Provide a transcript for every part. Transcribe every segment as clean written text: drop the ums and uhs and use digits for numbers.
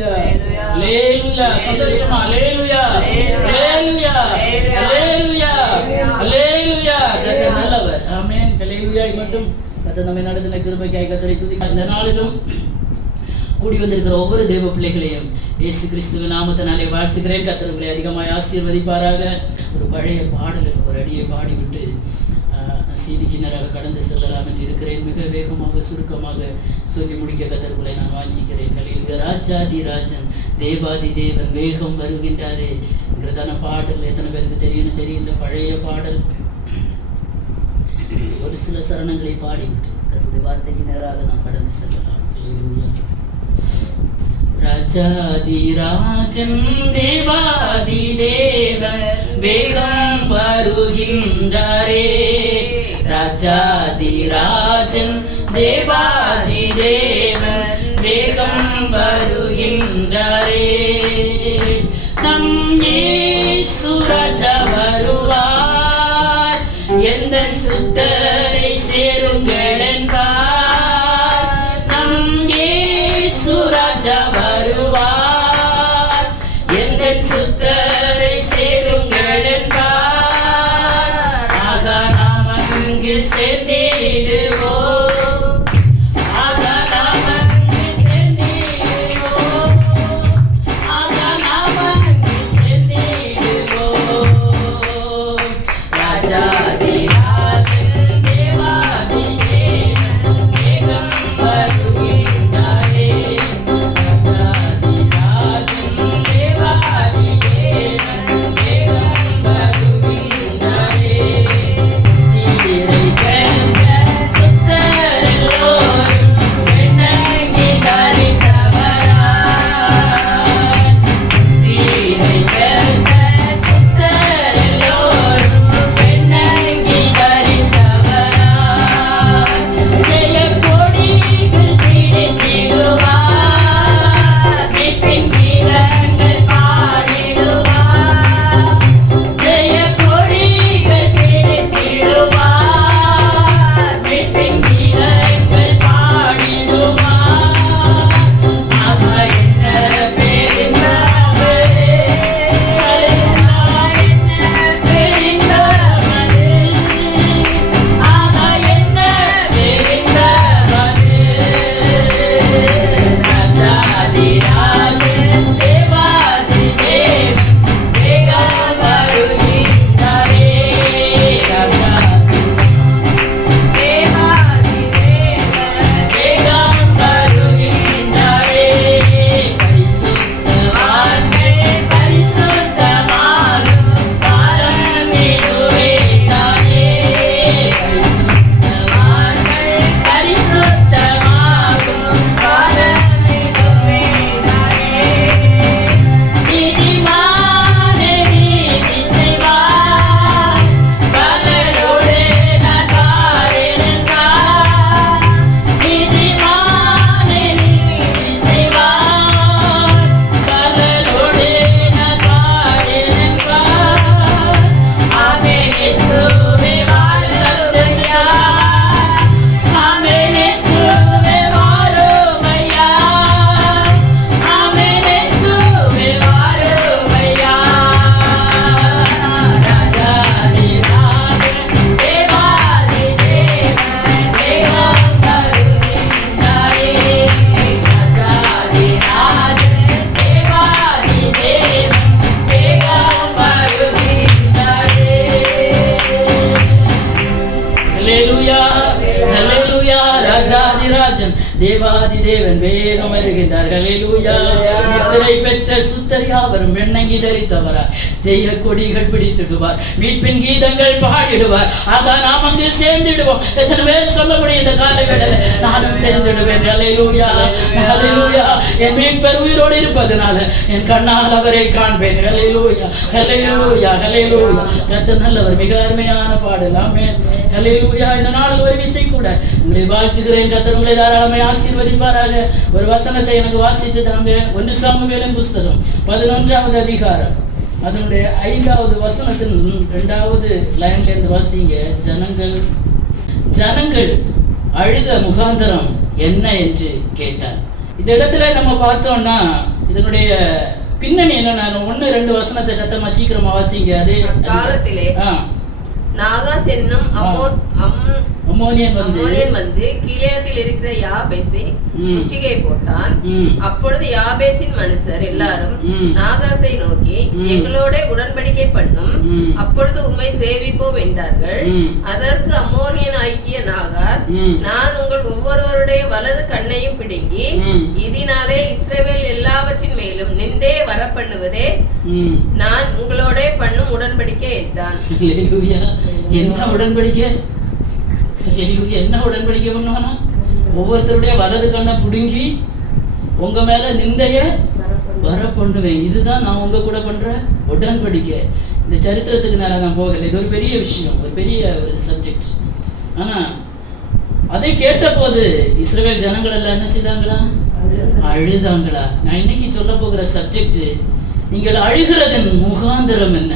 அல்லேலூயா. சந்தோஷமா அல்லேலூயா, அல்லேலூயா, அல்லேலூயா, அல்லேலூயா. கர்த்தர் நல்லவர். ஆமென். அல்லேலூயா. மட்டும் கர்த்தர் நம்மை நடத்தின கிருபைக்காய் கர்த்தரை துதிக்கிறேன். இந்த நாளிலும் கூடி வந்திருக்கிற ஒவ்வொரு தேவ பிள்ளைகளையும் இயேசு கிறிஸ்துவின் நாமத்தினாலே வாழ்த்துக்கிறேன். கர்த்தர் உங்களை அதிகமாய் ஆசீர்வதிப்பாராக. ஒரு பழைய பாடலில் ஒரு அடியை பாடிவிட்டு செய்திக்கு நேராக கடந்து செல்லலாம் என்று இருக்கிறேன். மிக வேகமாக சுருக்கமாக சொல்லி முடிக்க கர்த்தர் உங்களை நான் வாஞ்சிக்கிறேன். ராஜாதி ராஜன் தேவாதி தேவன் வேகம் வருகின்றாரே என்கிறதான பாடல் எத்தனை பேருக்கு தெரியும். இந்த பழைய பாடல் ஒரு சில சரணங்களை பாடிவிட்டு கர்த்தருடைய வார்த்தைக்கு நேராக நாம் கடந்து செல்லலாம். ராஜாதி ராஜன் தேவாதி தேவன் வேகம் வருகின்றாரே. ராஜாதி ராஜன் தேவாதி தேவன் வேகம் வருகின்றாரே. நம் இயேசு ராஜா வருவார், எந்த சுத்தரை சேருங்கள் என்பார். நம் இயேசு ராஜா வருவார், எந்த சுத்தரை சேருங்கள் என்பார். ஆக நாம் அங்கு சேர்ந்திடுவோம். தேவாதி தேவன் வேகம் வருகின்றார். ஹல்லேலூயா. முத்திரை பெற்ற சுத்தர் யாவரும் வெண்ணங்கி தரித்தவரா ஜெய கொடிகள் பிடித்திடுவார், மீட்பின் கீதங்கள் பாடிடுவார். ஆக நாம் அங்கு சேர்ந்திடுவோம். எத்தனை பேர் சொல்ல முடியும் இந்த காலை வேளையில நானும் சேர்ந்திடுவேன். ஹல்லேலூயா, ஹல்லேலூயா. என் மீட்பர் உயிரோடு இருப்பதனால என் கண்ணால் அவரை காண்பேன். ஹல்லேலூயா, ஹல்லேலூயா, ஹல்லேலூயா. கர்த்தர் நல்லவர். மிக அருமையான பாடல். ஆமென். ஹல்லேலூயா. இந்த நாளில் ஒரு விசை கூட உங்களை வாழ்த்துகிறேன். கர்த்தர் உங்களை தாராளமாய் ஆசீர்வதிப்பாராக. ஒரு வசனத்தை எனக்கு வாசித்து தாங்க. 1 சாமுவேலின் புஸ்தகம் 11வது அதிகாரம் அதனுடைய 5வது வசனத்தின் 2வது லைன்ல இருந்து வாசிங்க. ஜனங்கள் அழுத முகாந்தரம் என்ன என்று கேட்டார். இந்த இடத்துல நம்ம பார்த்தோம்னா இதனுடைய பின்னணி என்ன? 1-2 வசனத்தை சத்தமா சீக்கிரமா வாசிங்க. அதே காலத்திலே நாகாஸ் என்னும் அம்மோனியன் வந்து கிலியாத்தில் இருக்கிற யாபேசை முற்றுகை போட்டான். அப்பொழுது யாபேசின் மனுஷர் எல்லாரும் நாகாசை நோக்கி, எங்களோட உடன்படிக்கை பண்ணும், அப்பொழுது உம்மை சேவிப்போம் என்றார்கள். அதற்கு அம்மோனியன் ஆகிய நாகாஸ், நான் உங்கள் ஒவ்வொருவருடைய வலது கண்ணையும் பிடுங்கி இதனாலே இஸ்ரவேல் எல்லாவற்றின் மேலும் நிந்தே வர பண்ணுவதே நான் உங்களோட பண்ணும் உடன்படிக்கை என்றான். என்ன உடன்படிக்கை? என்ன உடன்படிக்கை பண்ணுவானா? ஒவ்வொருத்தருடைய வலது கண்ணை புடுங்கி உங்க மேல நிந்தைய வர பண்ணுவேன். இதுதான் நான் உங்க கூட பண்ற உடன்படிக்கை. இந்த சரித்திரத்துக்கு நான் போகல. இது ஒரு பெரிய விஷயம், ஒரு பெரிய ஒரு சப்ஜெக்ட். ஆனா அதை கேட்ட போது இஸ்ரவேல் ஜனங்கள் எல்லாம் என்ன செய்தாங்களா? அழுதாங்களா? நான் இன்னைக்கு சொல்ல போகிற சப்ஜெக்ட், நீங்கள் அழுகிறதன் முகாந்திரம் என்ன?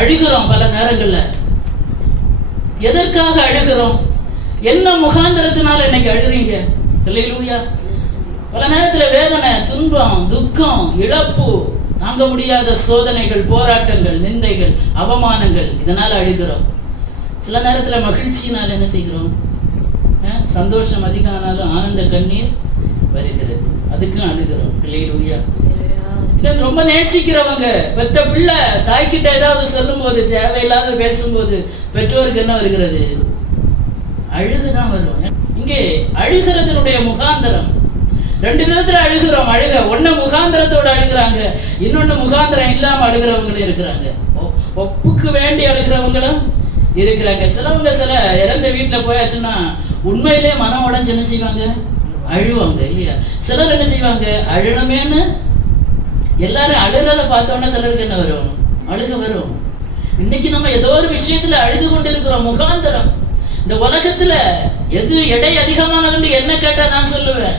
அழுகிறோம் பல நேரங்கள்ல. எதற்காக அழுகிறோம்? என்ன முகாந்திரத்தினால இன்னைக்கு அழுறீங்க? அல்லேலூயா. பல நேரத்துல வேதனை, துன்பம், துக்கம், இழப்பு, தாங்க முடியாத சோதனைகள், போராட்டங்கள், நிந்தைகள், அவமானங்கள், இதனால அழுகிறோம். சில நேரத்துல மகிழ்ச்சியினால என்ன செய்கிறோம்? சந்தோஷம் அதிகமானாலும் ஆனந்த கண்ணீர் வருகிறது, அதுக்கும் அழுகிறோம். அல்லேலூயா. இதை ரொம்ப நேசிக்கிறவங்க, பெத்த பிள்ளை தாய்கிட்ட ஏதாவது சொல்லும் போது, தேவையில்லாத பேசும்போது பெற்றோருக்கு என்ன வருகிறது? அழுகுதான் வரும். இங்கே அழுகிறதனுடைய முகாந்திரம் 2 விதத்துல அழுகிறோம். ஒண்ணு முகாந்திரத்தோட அழுகிறாங்க, இன்னொன்னு முகாந்திரம் இல்லாம அழுகிறவங்களும் இருக்கிறாங்க. ஒப்புக்கு வேண்டி அழுகிறவங்களும் இருக்கிறாங்க. சிலவங்க சில இறந்த வீட்டுல போயாச்சுன்னா உண்மையிலே மனம் உடைஞ்சு என்ன செய்வாங்க? அழுவாங்க இல்லையா? சிலர் என்ன செய்வாங்க? அழணுமேன்னு எல்லாரும் அழுறத பார்த்தோன்னா சிலருக்கு என்ன வரும்? அழுக வரும். இன்னைக்கு நம்ம ஏதோ ஒரு விஷயத்துல அழுது கொண்டு இருக்கிறோம். முகாந்திரம். இந்த உலகத்துல எது எடை அதிகமானது என்ன கேட்டா நான் சொல்லுவேன்,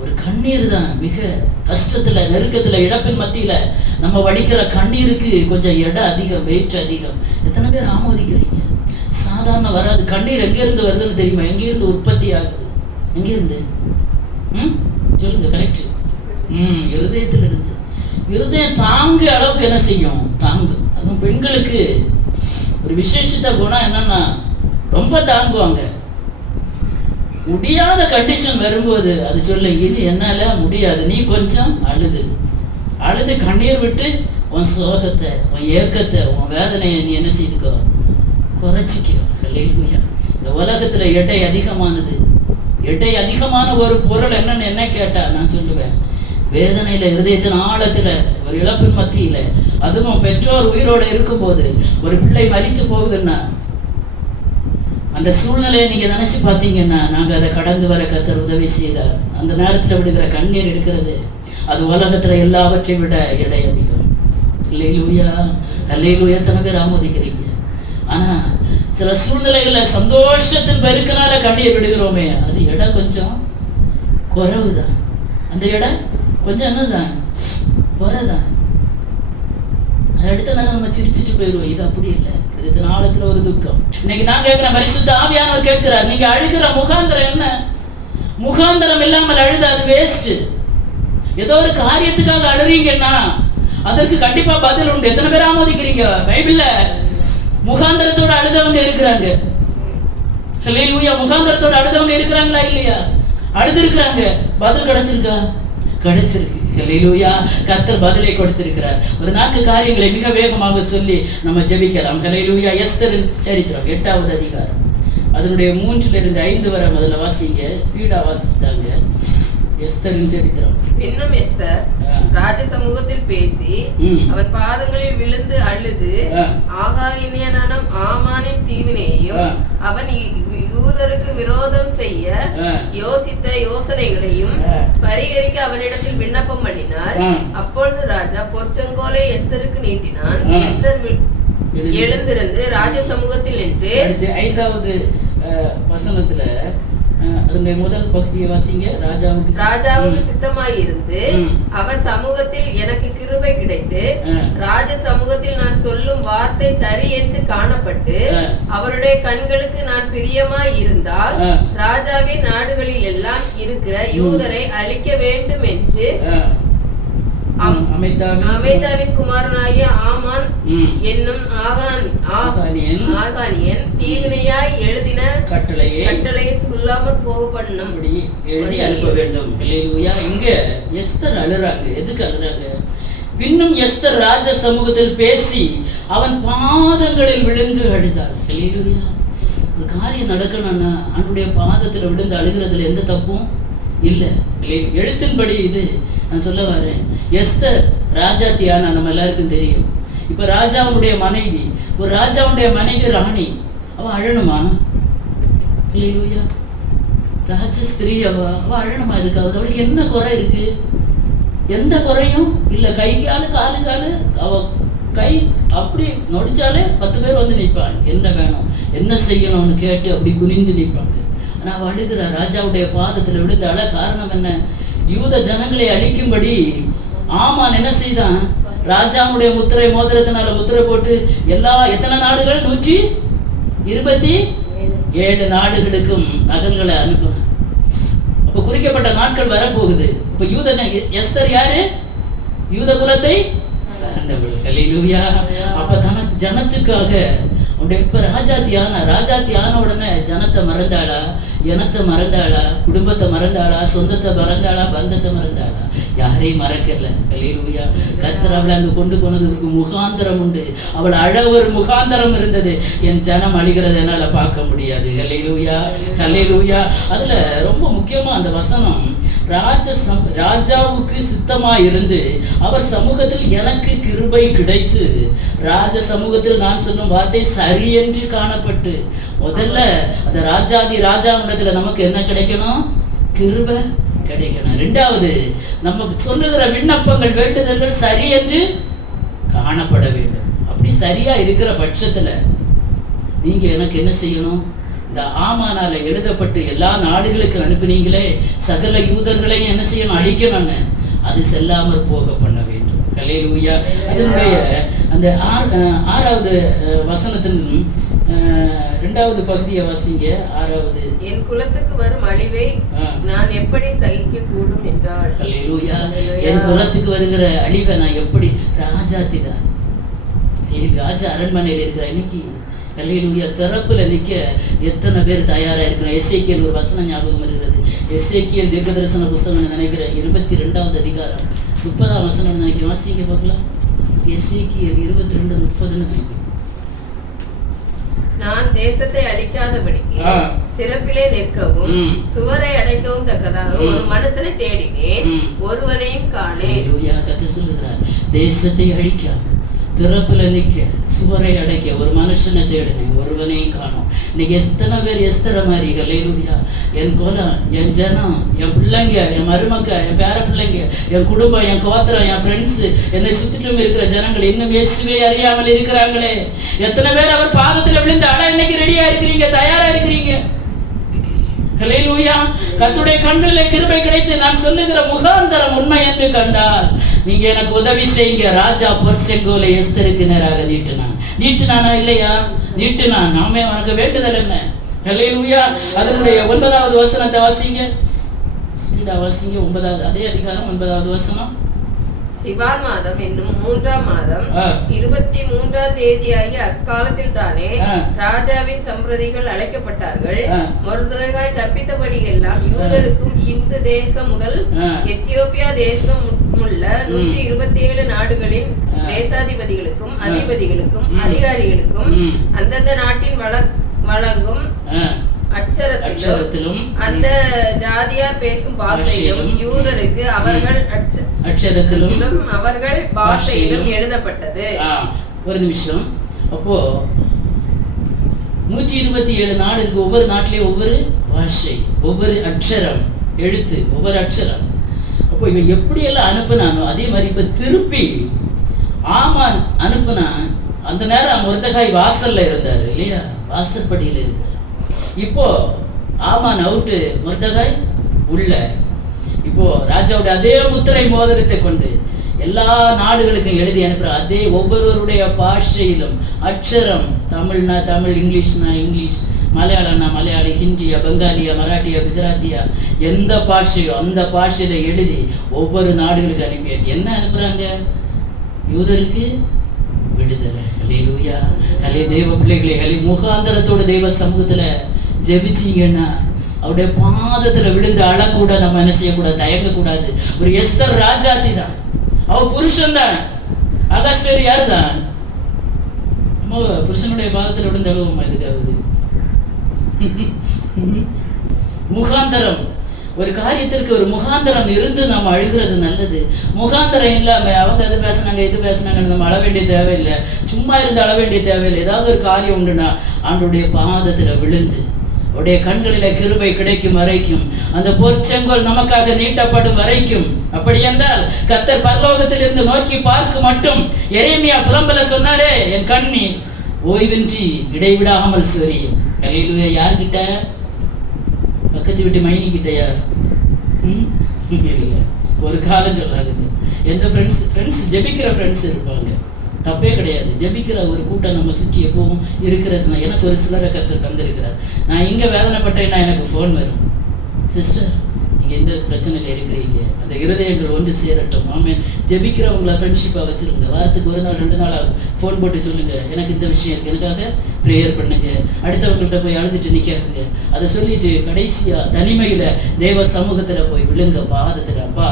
ஒரு கண்ணீர் தான். மிக கஷ்டத்துல, நெருக்கத்துல, இழப்பின் மத்தியில நம்ம வடிக்கிற கண்ணீருக்கு கொஞ்சம் எடை அதிகம், வெயிட் அதிகம். எத்தனை பேர் ஆமோதிக்கிறீங்க? சாதாரண வராது. கண்ணீர் எங்க இருந்து வருதுன்னு தெரியுமா? எங்க இருந்து உற்பத்தி ஆகுது? எங்க இருந்து? சொல்லுங்க. கரெக்ட். இருதயத்தில் இருந்து. இருதயம் தாங்கு அளவுக்கு என்ன செய்யும்? தாங்கும். அதுவும் பெண்களுக்கு ஒரு விசேஷத்த குணம் என்னன்னா, ரொம்ப தாங்குவாங்க. முடியாத கண்டிஷன் வரும்போது அது சொல்ல, இது என்னால முடியாது, நீ கொஞ்சம் அழுது கண்ணீர் விட்டு உன் சோகத்தை, உன் ஏக்கத்தை, உன் வேதனையை நீ என்ன செய்துக்கோ? குறைச்சிக்கோ. அல்லேலூயா. இந்த உலகத்துல எடை அதிகமான ஒரு பொருள் என்னன்னு என்ன கேட்டா நான் சொல்லுவேன், வேதனையில, இருதயத்தின் ஆழத்துல, ஒரு இழப்பின் மத்தியில, அதுவும் பெற்றோர் உயிரோடு இருக்கும்போது ஒரு பிள்ளை மரித்து போகுதுன்னா, அந்த சூழ்நிலையை நீங்க நினைச்சு பார்த்தீங்கன்னா, நாங்க அதை கடந்து வர கர்த்தர் உதவி செய்தார். அந்த நேரத்துல விடுகிற கண்ணீர் இருக்கிறது, அது உலகத்துல எல்லாவற்றை விட எடை அதிகம். அல்லேலூயா. அல்லேலூயா. எத்தனை பேர் ஆமோதிக்கிறீங்க? ஆனா சில சூழ்நிலைகள்ல சந்தோஷத்தின் பெருக்கினால கண்ணீர் விடுகிறோமே, அது எடை கொஞ்சம் குறைவுதான். அந்த இடம் கொஞ்சம் என்னதான்? குறைதான். அதை அடுத்த நாள் நம்ம சிரிச்சுட்டு போயிடுவோம். இது அப்படி இல்லை. இது நாளத்துல ஒரு துக்கம். இன்னைக்கு நான் கேட்கிறேன், பரிசுத்த ஆவியானவர் கேட்கிறார், நீங்க அழுகிற முகாந்திரம் என்ன? முகாந்திரம் இல்லாமல் அழுது அது வேஸ்ட். ஏதோ ஒரு காரியத்துக்காக அழுறீங்கன்னா அதற்கு கண்டிப்பா பதில் உண்டு. எத்தனை பேர் ஆமோதிக்கிறீங்க? பைபிள்ல முகாந்திரத்தோட அழுதவங்க இருக்கிறாங்க. அல்லேலூயா. முகாந்திரத்தோட அழுதவங்க இருக்கிறாங்களா இல்லையா? அழுது இருக்கிறாங்க. பதில் கிடைச்சிருக்கா? கிடைச்சிருக்கு. அல்லேலூயா. கர்த்தர் பதிலை கொடுத்திருக்கிறார். ஒரு 4 காரியங்களை மிக வேகமாக சொல்லி நம்ம ஜெபிக்கலாம். அல்லேலூயா. எஸ்தரின் சரித்திரம் 8வது அதிகாரம், அதனுடைய 3-5 வரை முதல்ல வாசிங்க. ஸ்பீடா வாசிச்சுட்டாங்க. எஸ்தரின் சரித்திரம். இன்னும் எஸ்தர் ராஜ சமூகத்தில் பேசி அவன் பாதங்களில் விழுந்து அழுது ஆகாரியனான ஆமானின் தீவினையையும் அவன் யூதருக்கு விரோதம் செய்ய யோசித்த யோசனைகளையும் பரிகரிக்க அவனிடத்தில் விண்ணப்பம் பண்ணினார். அப்பொழுது ராஜா பொற்செங்கோலை எஸ்தருக்கு நீட்டினான். எஸ்தர் எழுந்திருந்து ராஜ சமூகத்தில் நின்று 5வது வசனத்துல அதனுடைய முதல் பகுதியை வாசிங்க. ராஜாவுக்கு சித்தமாய் இருந்து அவர் சமூகத்தில் எனக்கு கிருபை கிடைத்து ராஜ சமூகத்தில் நான் சொல்லும் வார்த்தை சரி என்று காணப்பட்டு அவருடைய கண்களுக்கு நான் பிரியமாய் இருந்தால் ராஜாவின் நாடுகளில் எல்லாம் இருக்கிற யூதரை அழிக்க வேண்டும் என்று அமேதாவின் குமாரனாகிய ஆமான் என்னும் ஆகானியன் தீவினையாய் எழுதின கட்டளையை சொல்லாமல் போக பண்ணும் எழுதி அனுப்ப வேண்டும். இங்க எஸ்தர் அழுறாங்க. எதுக்கு அழுறாங்க? பின்னும் எஸ்தர் ராஜ சமூகத்தில் பேசி அவன் பாதங்களில் விழுந்து அழுதாள். ஒரு காரியம் நடக்கணும்னா அவனுடைய பாதத்துல விழுந்து அழுகிறதுல எந்த தப்பும் இல்லை. எழுத்தின்படி இது நான் சொல்ல வரேன். எஸ்தர் ராஜாத்தியான நம்ம எல்லாருக்கும் தெரியும். இப்ப ராஜாவுடைய மனைவி, ஒரு ராஜாவுடைய மனைவி ராணி, அவ அழணுமா? இல்லையா? ராஜஸ்திரீ அவ அழணுமா? இதுக்காவது அவளுக்கு என்ன குறை இருக்கு? எந்த குறையும் இல்ல. கைக்காலு காலு அவ கை அப்படி நொடிச்சாலே 10 பேர் வந்து நிற்பாங்க. என்ன வேணும், என்ன செய்யணும்னு கேட்டு அப்படி குனிந்து நிற்பாங்க. ஆனா அவ அழுகிற ராஜாவுடைய பாதத்துல விழுந்தால காரணம் என்ன? யூத ஜனங்களை அழிக்கும்படி ஆமான் என்ன செய்தான்? ராஜாவுடைய முத்திரை மோதிரத்தினால முத்திரை போட்டு எத்தனை நாடுகள்? 127 நாடுகளுக்கும் நகல்களை அனுப்பினான். அப்ப குறிக்கப்பட்ட நாட்கள் வரப்போகுது. இப்ப எஸ்தர் யாரு? யூத குலத்தை சார்ந்தவள். ஹல்லேலூயா. அப்ப தனக்கு ஜனத்துக்காக இப்ப ராஜாத்தி ஆன உடனே ஜனத்தை மறந்தாளா? இனத்தை மறந்தாளா? குடும்பத்தை மறந்தாளா? சொந்தத்தை மறந்தாளா? பந்தத்தை மறந்தாளா? யாரையும் மறக்கல. ஹல்லேலூயா. கர்த்தர் அவளை அங்கு கொண்டு போனதுக்கு முகாந்திரம் உண்டு. அவள் அழ ஒரு முகாந்திரம் இருந்தது. என் ஜனம் அழிகிறது என்னால பார்க்க முடியாது. ஹல்லேலூயா, ஹல்லேலூயா. அதுல ரொம்ப முக்கியமா அந்த வசனம், ராஜாவுக்கு சித்தமாய் இருந்து அவர் சமூகத்தில் எனக்கு கிருபை கிடைத்து ராஜ சமூகத்தில் நான் சொல்லும் வார்த்தை சரி என்று காணப்பட்டு. முதல்ல அந்த ராஜாவிடத்துல நமக்கு என்ன கிடைக்கணும்? கிருபை கிடைக்கணும். 2வது நம்ம சொல்லுகிற விண்ணப்பங்கள் வேண்டுதல்கள் சரி என்று காணப்பட வேண்டும். அப்படி சரியா இருக்கிற பட்சத்துல நீங்க எனக்கு என்ன செய்யணும்? இந்த ஆமானால எழுதப்பட்டு எல்லா நாடுகளுக்கு அனுப்பினீங்களே, சகல யூதர்களையும் என்ன செய்யணும்? அழிக்கணும்னு. அது செல்லாமற் போக பண்ண வேண்டும். ஹல்லேலூயா. அதனுடைய அந்த 6வது வசனத்தின் 2வது பகுதியை வாசிங்க. 6வது, என் குலத்துக்கு வரும் அழிவை நான் எப்படி சகிக்க கூடும் என்றால். ஹல்லேலூயா. என் குலத்துக்கு வருகிற அழிவை நான் எப்படி? ராஜாத்தி தான். ராஜா அரண்மனையில் இருக்கிற இன்னைக்கு ஹல்லேலூயா திறப்புல நிற்க எத்தனை பேர் தயாரா இருக்கிறோம்? எசேக்கியேல் ஒரு வசனம் ஞாபகம் வருகிறது. எசேக்கியேல் தீர்க்க தரிசன புஸ்தகம் நினைக்கிறேன் 22வது அதிகாரம் 30ஆம் வசனம் நினைக்கிறேன். வாசிங்க பார்க்கலாம். எசேக்கியேல் 22:30 நினைக்கிறேன். நான் தேசத்தை அழிக்காதபடிக்கு திறப்பிலே நிற்கவும் சுவரை அடைக்கவும் தக்கதாக ஒரு மனுஷனை தேடினேன், ஒருவரையும் காணேன். கர்த்தர் சொல்லுகிறார், தேசத்தை அழிக்க, திறப்புல நிற்க, சுவரை அடைக்க ஒரு மனுஷனை தேடினேன், ஒருவனையும் காணோம். இன்னைக்கு எத்தனை பேர் எஸ்தர மாதிரி? ஹல்லேலூயா. என் குலம், என் ஜனம், என் பிள்ளைங்க, என் மருமக்க, என் பேர பிள்ளைங்க, என் குடும்பம், என் கோத்திரம், என் ஃப்ரெண்ட்ஸ், என்னை சுத்திலும் இருக்கிற ஜனங்கள் இன்னும் இயேசுவை அறியாமல் இருக்கிறாங்களே. எத்தனை பேர் அவர் பாதத்துல விழுந்து அட இன்னைக்கு ரெடியா இருக்கிறீங்க, தயாரா இருக்கிறீங்க? ஹல்லேலூயா. கர்த்தருடைய கண்களிலே கிருபை கிடைத்து நான் சொல்லுகிற முகாந்தரம் உண்மை என்று கண்டால் நீங்க எனக்கு உதவி செய்யுங்க. ராஜா பொற்செங்கோலை எஸ்தருக்கு நேராக நீட்டினானா இல்லையா? நீட்டினான். நாமே உனக்கு வேண்டுதல் என்ன? ஹல்லேலூயா. அதனுடைய 9வது வசனத்தை வாசிங்க. ஸ்பீடா வாசிங்க. 9வது அதே அதிகாரம் 9வது வசனம். சிவான் மாதம் என்னும் 3ஆம் மாதம் 23ஆம் தேதியாகிய அக்காலத்தில் தானே ராஜாவின் சம்பிரதிகள் அழைக்கப்பட்டார்கள். மொர்தெகாய் கற்பித்தபடி எல்லாம் யூதருக்கும் இந்த தேசம் முதல் எத்தியோப்பியா தேசம் உள்ள 127 நாடுகளின் தேசாதிபதிகளுக்கும் அதிபதிகளுக்கும் அதிகாரிகளுக்கும் அந்தந்த நாட்டின் வழங்கும் அட்சரத்திலும் அந்த ஜாதியார் பேசும் பாஷையிலும் யூதருக்கு அவர்கள் அட்சரத்திலும் அவர்கள் பாஷையிலும் எழுதப்பட்டது. ஒரு நிமிஷம். அப்போ 127 நாடு இருக்கு. ஒவ்வொரு நாட்டிலேயும் ஒவ்வொரு பாஷை, ஒவ்வொரு அட்சரம், எழுத்து, ஒவ்வொரு அட்சரம். அப்போ இவன் எப்படியெல்லாம் அனுப்புனானோ அதே மாதிரி இப்ப திருப்பி ஆமான் அனுப்புனா. அந்த நேரம் மொர்தெகாய் வாசல்ல இருந்தாரு இல்லையா? வாசற்படியில இருக்கிறார். இப்போ ஆமான் அவுட்டு, மொர்தெகாய் உள்ள. இப்போ ராஜாவுடைய அதே முத்திரை மோதிரத்தை கொண்டு எல்லா நாடுகளுக்கும் எழுதி அனுப்புற அதே ஒவ்வொருவருடைய பாஷையிலும் அக்ஷரம், தமிழ்னா தமிழ், இங்கிலீஷ்னா இங்கிலீஷ், மலையாளம்னா மலையாளி, ஹிந்தியா, பெங்காலியா, மராட்டியா, குஜராத்தியா, எந்த பாஷையோ அந்த பாஷையில எழுதி ஒவ்வொரு நாடுகளுக்கு அனுப்பியாச்சு. என்ன அனுப்புறாங்க? யூதருக்கு விடுதலை. ஹல்லேலூயா. தேவ பிள்ளைகளே, முகாந்தரத்தோட தெய்வ சமூகத்துல ஜெபிச்சீங்கன்னா அவருடைய பாதத்துல விழுந்து அழக்கூட நம்ம என்ன செய்யக்கூடாது, தயங்கக்கூடாது. ஒரு எஸ்தர் ராஜாத்தி தான், அவ புருஷன் தான். அகாஸ்வேர் யாரு தான்? புருஷனுடைய பாதத்துல விழுந்து அழுவோமா? இதுக்காவது முகாந்தரம், ஒரு காரியத்திற்கு ஒரு முகாந்தரம் இருந்து நம்ம அழுகிறது நல்லது. முகாந்தரம் இல்லாம அவங்க அது பேசினாங்க இது பேசினாங்க நம்ம அழ வேண்டிய தேவையில்லை, சும்மா இருந்து அழ வேண்டிய தேவையில்லை. ஏதாவது ஒரு காரியம் உண்டுன்னா ஆண்டவருடைய பாதத்துல விழுந்து அவருடைய கண்களில கிருபை கிடைக்கும் வரைக்கும், அந்த பொற்செங்கோல் நமக்காக நீட்டப்படும் வரைக்கும். அப்படி என்றால் கர்த்தர் பரலோகத்திலிருந்து நோக்கி பார்க்க மட்டும். எரேமியா புலம்பல சொன்னாரே, என் கண்ணீர் ஓய்வின்றி இடைவிடாமல் சொரியும். ஹல்லேலூயா. யார்கிட்ட? பக்கத்து வீட்டு மைனி கிட்ட. யார்? இல்லை, ஒரு காலம் சொல்லாதுங்க. எந்த ஃப்ரெண்ட்ஸ் ஜெபிக்கிற ஃப்ரெண்ட்ஸ் இருப்பாங்க, தப்பே கிடையாது. ஜெபிக்கிற ஒரு கூட்டம் நம்ம சுற்றி எப்பவும் இருக்கிறதுனா, எனக்கு ஒரு சிலரை கர்த்தர் தந்திருக்கிறார். நான் இங்கே வேதனைப்பட்டேன்னா எனக்கு ஃபோன் வரும், சிஸ்டர் நீங்கள் எந்த பிரச்சனையில் இருக்கிறீங்க, அந்த இருதயங்கள் ஒன்று சேரட்டும். ஆமென். ஜெபிக்கிறவங்கள ஃப்ரெண்ட்ஷிப்பாக வச்சுருங்க. வாரத்துக்கு ஒரு நாள் 2 நாள் ஆகும், ஃபோன் போட்டு சொல்லுங்கள், எனக்கு இந்த விஷயம் இருக்குது, எனக்காக ப்ரேயர் பண்ணுங்க. அடுத்தவங்கள்ட்ட போய் அழுதுட்டு நிற்காதுங்க. அதை சொல்லிட்டு கடைசியாக தனிமையில் தேவ சமூகத்தில் போய் விழுங்க பாதத்தில். அப்பா,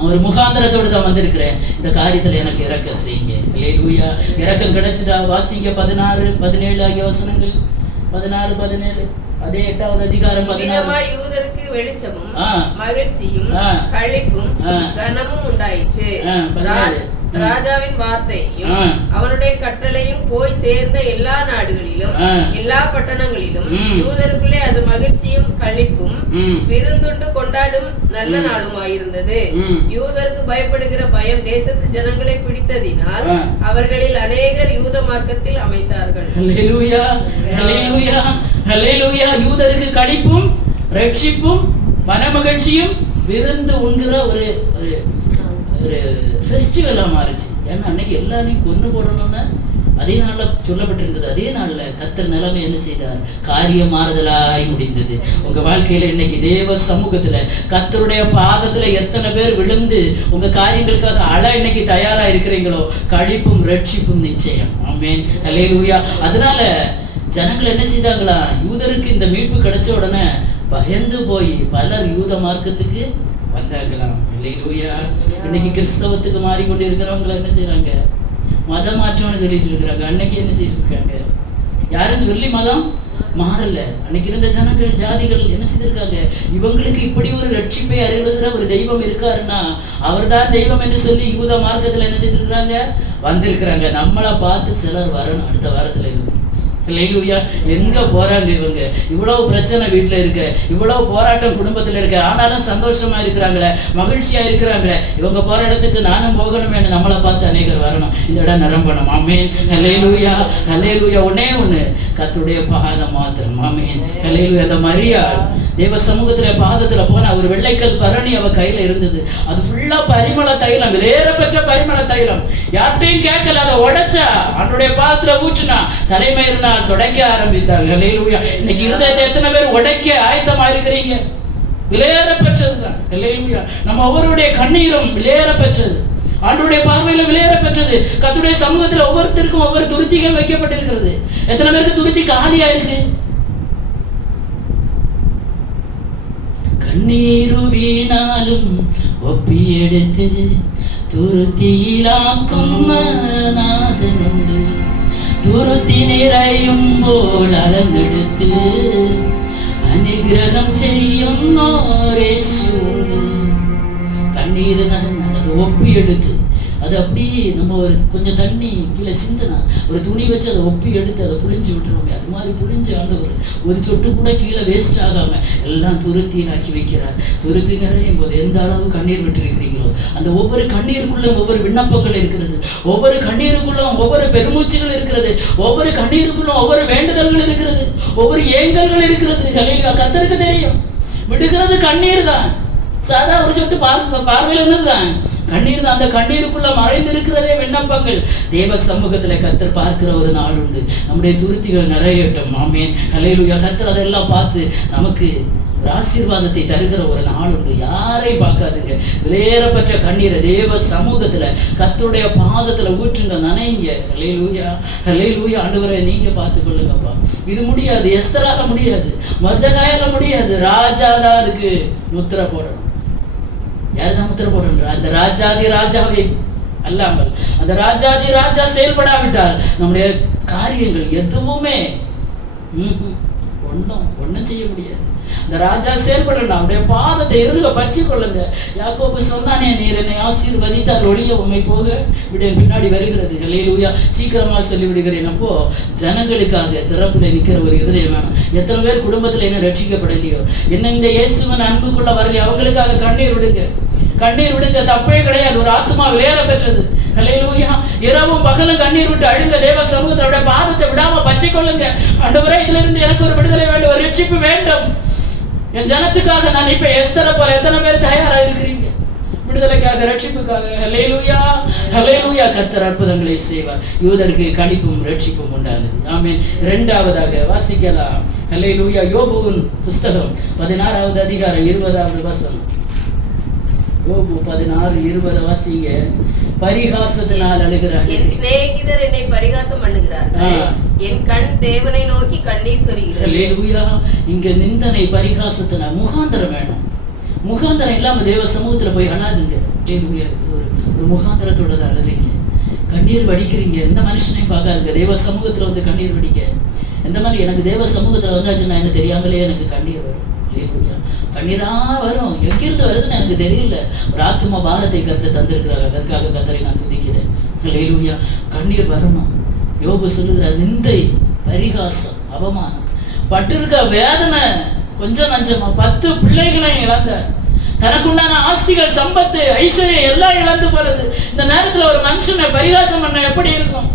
அவர் முகாந்தரத்தோடு தான் வந்திருக்கிறேன், இந்த காரியத்தில் எனக்கு இறக்கம் செய்யுங்க. ஹல்லேலூயா. இறக்கம் கிடைச்சதா? வாசிங்க 16, 17 ஆகிய வசனங்கள். 16, 17, அதே 8வது அதிகாரம் 16. யூதருக்கு வெளிச்சமும் மகிழ்ச்சியும் களிப்பும் கனமும் உண்டாயிற்று. ராஜாவின் வார்த்தையும் அவனுடைய கட்டளையும் போய் சேர்ந்த எல்லா நாடுகளிலும் எல்லா பட்டணங்களிலும் யூதருக்குள்ளே அது மகிழ்ச்சியும் களிப்பும் விருந்துண்டு கொண்டாடும் நல்ல நாளுமாயிருந்தது. யூதருக்கு பயப்படுகிற பயம் தேசத்து ஜனங்களை பிடித்ததினால் அவர்களில் அநேகர் யூத மார்க்கத்தில் அமைத்தார்கள். ஹல்லேலூயா. ஹல்லேலூயா. ஹல்லேலூயா. யூதருக்கு களிப்பும் ரட்சிப்பும் மனமகிழ்ச்சியும் விருந்து உண்கிற ஒரு ஃபெஸ்டிவலாக மாறுச்சு. ஏன்னா அன்னைக்கு எல்லாரையும் கொண்டு போடணும்னா அதே நாளில் சொல்லப்பட்டிருந்தது. அதே நாளில் கர்த்தர் நிலைமை என்ன செய்தார்? காரியம் மாறுதலாய் முடிந்தது. உங்கள் வாழ்க்கையில் இன்னைக்கு தேவ சமூகத்தில் கர்த்தருடைய பாதத்தில் எத்தனை பேர் விழுந்து உங்கள் காரியங்களுக்காக அழ இன்னைக்கு தயாராக இருக்கிறீங்களோ, களிப்பும் ரட்சிப்பும் நிச்சயம். ஆமென். ஹல்லேலூயா. அதனால ஜனங்கள் என்ன செய்தாங்களா? யூதருக்கு இந்த மீட்பு கிடைச்ச உடனே பயந்து போய் பலர் யூத மார்க்கத்துக்கு வந்தாங்களாம். ஹல்லேலூயா. இன்னைக்கு கிறிஸ்தவத்துக்கு மாறிக்கொண்டு இருக்கிறவங்களை என்ன செய்யறாங்க? மத மாற்றம்னு சொல்லிட்டு இருக்கிறாங்க. அன்னைக்கு என்ன செய்திருக்காங்க? யாரும் சொல்லி மதம் மாறல. அன்னைக்கு இருந்த ஜனங்கள் ஜாதிகள் என்ன செய்திருக்காங்க? இவங்களுக்கு இப்படி ஒரு ரட்சிப்பை அருளுகிற ஒரு தெய்வம் இருக்காருன்னா அவர் தான் தெய்வம் என்று சொல்லி யூத மார்க்கத்தில் என்ன செய்திருக்கிறாங்க? வந்திருக்கிறாங்க. நம்மளை பார்த்து சிலர் வரணும் அடுத்த வாரத்தில் இருந்து. ஹல்லேலூயா. எங்க போறாங்க இவங்க? இவ்வளவு பிரச்சனை வீட்டுல இருக்கு, இவ்வளவு போராட்டம் குடும்பத்துல இருக்கு, ஆனாலும் சந்தோஷமா இருக்கிறாங்களே, மகிழ்ச்சியா இருக்கிறாங்களே, இவங்க போற இடத்துக்கு நானும் போகணுமே, நம்மளை பார்த்து அநேகர் வரணும், இந்த இடம் நிரம்பணும். ஆமென். ஹல்லேலூயா. ஹல்லேலூயா. ஒண்ணு கர்த்தருடைய பாதம் மாத்திரம். ஆமென். ஹல்லேலூயா. அந்த மரியாள் தேவ சமூகத்துல பாதத்துல போன ஒரு வெள்ளைக்கல் பரணி அவ கையில இருந்தது. அது ஃபுல்லா பரிமள தைலம், விலையேறப்பெற்ற பரிமள தைலம். யார்ட்டையும் கேட்கல, அதை உடைச்சா அவனுடைய பாதத்துல ஊற்றினா தலைமையினா துடைக்க ஆரம்பித்தார். ஹல்லேலூயா. இன்னைக்கு இருதயத்தை எத்தனை பேர் உடைக்க ஆயத்தமா இருக்கிறீங்க? விலையேறப்பெற்றதுதான். ஹல்லேலூயா. நம்ம ஒவ்வொருடைய கண்ணீரும் விலையேறப்பெற்றது, ஆண்டவருடைய பார்வையில விலையேறப்பெற்றது. கர்த்தருடைய சமூகத்துல ஒவ்வொருத்தருக்கும் ஒவ்வொரு துருத்திகள் வைக்கப்பட்டிருக்கிறது. எத்தனை பேருக்கு துருத்தி காலியா இருக்கு? கண்ணீரு வீணாலும் ஒப்பி எடுத்து துருத்தியிலாக்கும் நாதனுண்டு, துருத்தி நிறையும் போல் அளந்தெடுத்து அனுகிரகம் செய்யும் நோரேசு உண்டு. கண்ணீர் அது ஒப்பி எடுத்து அது அப்படியே நம்ம ஒரு கொஞ்சம் தண்ணி கீழே சிந்தினா ஒரு துணி வச்சு அதை ஒப்பி எடுத்து அதை புழிஞ்சு விட்டுருவோமே, அது மாதிரி புழிஞ்சு ஆண்டவர் ஒரு சொட்டு கூட கீழே வேஸ்ட் ஆகாம எல்லாம் துருத்தியில் ஆக்கி வைக்கிறார். துருத்தி நிறையும் போது எந்த அளவு கண்ணீர் விட்டுருக்கிறீங்களோ அந்த ஒவ்வொரு கண்ணீருக்குள்ளும் ஒவ்வொரு விண்ணப்பங்கள் இருக்கிறது, ஒவ்வொரு கண்ணீருக்குள்ளும் ஒவ்வொரு பெருமூச்சுகள் இருக்கிறது, ஒவ்வொரு கண்ணீருக்குள்ளும் ஒவ்வொரு வேண்டுதல்கள் இருக்கிறது, ஒவ்வொரு ஏங்கல்கள் இருக்கிறது. கர்த்தருக்கு தெரியும். விடுகிறது கண்ணீர் தான், சாதா ஒரு சொட்டு பார்வையில் என்னதுதான் கண்ணீர் தான். அந்த கண்ணீருக்குள்ள மறைந்திருக்கிறதே விண்ணப்பங்கள். தேவ சமூகத்துல கர்த்தர் பார்க்கிற ஒரு நாள் உண்டு. நம்முடைய துருத்திகள் நிறையட்டும். ஆமென், ஹல்லேலூயா. கர்த்தர் அதெல்லாம் பார்த்து நமக்கு ஒரு ஆசீர்வாதத்தை தருகிற ஒரு நாள் உண்டு. யாரையும் பார்க்காதுங்க. விலையேறப்பட்ட கண்ணீரை தேவ சமூகத்துல கர்த்தருடைய பாதத்துல ஊற்றுங்க, நனைங்க. ஹல்லேலூயா, ஹல்லேலூயா. ஆண்டவரை நீங்க பார்த்து கொள்ளுங்கப்பா. இது முடியாது, எஸ்தரால முடியாது, மொர்தெகாயால முடியாது. ராஜா தான் அதுக்கு முத்திரை போடணும். யாருதான் முத்திரை போடணும்? அந்த ராஜாதி ராஜாவை அல்லாமல் அந்த ராஜாதி ராஜா செயல்படாவிட்டால் நம்முடைய காரியங்கள் எதுவுமே ஒன்றும் செய்ய முடியாது. இந்த ராஜா செயல்படணும். அவருடைய பாதத்தை இறுக பற்றி கொள்ளுங்க. யாக்கோபு சொன்னானே, நீர் என்னை ஆசீர்வதித்தால் ஒளிய உண்மை போக விடேன் பின்னாடி வருகிறது. ஹல்லேலூயா. சீக்கிரமா சொல்லி விடுகிறேன். அப்போ ஜனங்களுக்காக திறப்புல நிற்கிற ஒரு இருதயம் வேணும். எத்தனை பேர் குடும்பத்துல என்ன ரட்சிக்கப்படலையோ, என்ன இந்த இயேசுவின் அன்புக்குள்ள வரலையோ, அவங்களுக்காக கண்ணீர் விடுங்க, கண்ணீர் விடுங்க. தப்பே கிடையாது. ஒரு ஆத்மா வேலை பெற்றது. ஹல்லேலூயா. இரவும் பகலும் கண்ணீர் விட்டு அழுங்க. தேவ சமூகத்தோட பாதத்தை விடாம பற்றி கொள்ளுங்க. ஆண்டவரே, இதுல இருந்து எனக்கு ஒரு விடுதலை வேண்டும், ஒரு ரட்சிப்பு வேண்டும். என் ஜனத்துக்காக நான் இப்ப எஸ்தரை போல எத்தனை பேர் தயாரா இருக்கிறீங்க? விடுதலைக்காக, ரட்சிப்புக்காக. ஹல்லேலூயா, ஹல்லேலூயா. கர்த்தர் அற்புதங்களை செய்வார். யூதருக்கு களிப்பும் ரட்சிப்பும் உண்டானது. ஆமென். இரண்டாவதாக வாசிக்கலாம். ஹல்லேலூயா. யோபுவின் புஸ்தகம் 16வது அதிகாரம் 20வது வசனம். யோபு 16:20 வாசிங்க. பரிகாசத்தினால் அழுகிறார். என் சிநேகிதர் என்னை பரிகாசம் பண்ணுகிறார்கள். என் கண் தேவனை நோக்கி கண்ணீர் சொரிகிறது. ஹல்லேலூயா. இங்க நிந்தனை பரிகாசத்தினால் முகாந்தரம் வேணும். முகாந்தரம் இல்லாம தேவ சமூகத்துல போய் அழாதுங்க. ஹல்லேலூயா. ஒரு முகாந்தரத்தோட தான் அழுறீங்க, கண்ணீர் வடிக்கிறீங்க. எந்த மனுஷனையும் பார்க்காதுங்க. தேவ சமூகத்துல வந்து கண்ணீர் வடிக்க. எந்த மாதிரி எனக்கு தேவ சமூகத்துல வந்தாச்சுன்னா என்ன தெரியாமலே எனக்கு கண்ணீர் வரும். கண்ணீரா வரும். எங்கிருந்து வருதுன்னு எனக்கு தெரியல. ஒரு ஆத்தும பாரத்தை கர்த்தர் தந்திருக்கிறார். அதற்காக கர்த்தரை நான் துதிக்கிறேன். ஹல்லேலூயா. கண்ணீர் வரணும். யோபு சொல்லுகிறார், நிந்தை, பரிகாசம், அவமானம், பட்டிருக்க வேதனை கொஞ்சம் நஞ்சமா. 10 பிள்ளைகளையும் இழந்தார். தனக்குண்டான ஆஸ்திகள், சம்பத்து, ஐஸ்வர்யம் எல்லாம் இழந்து போறது. இந்த நேரத்துல ஒரு மனுஷனை பரிகாசம் பண்ண எப்படி இருக்கும்?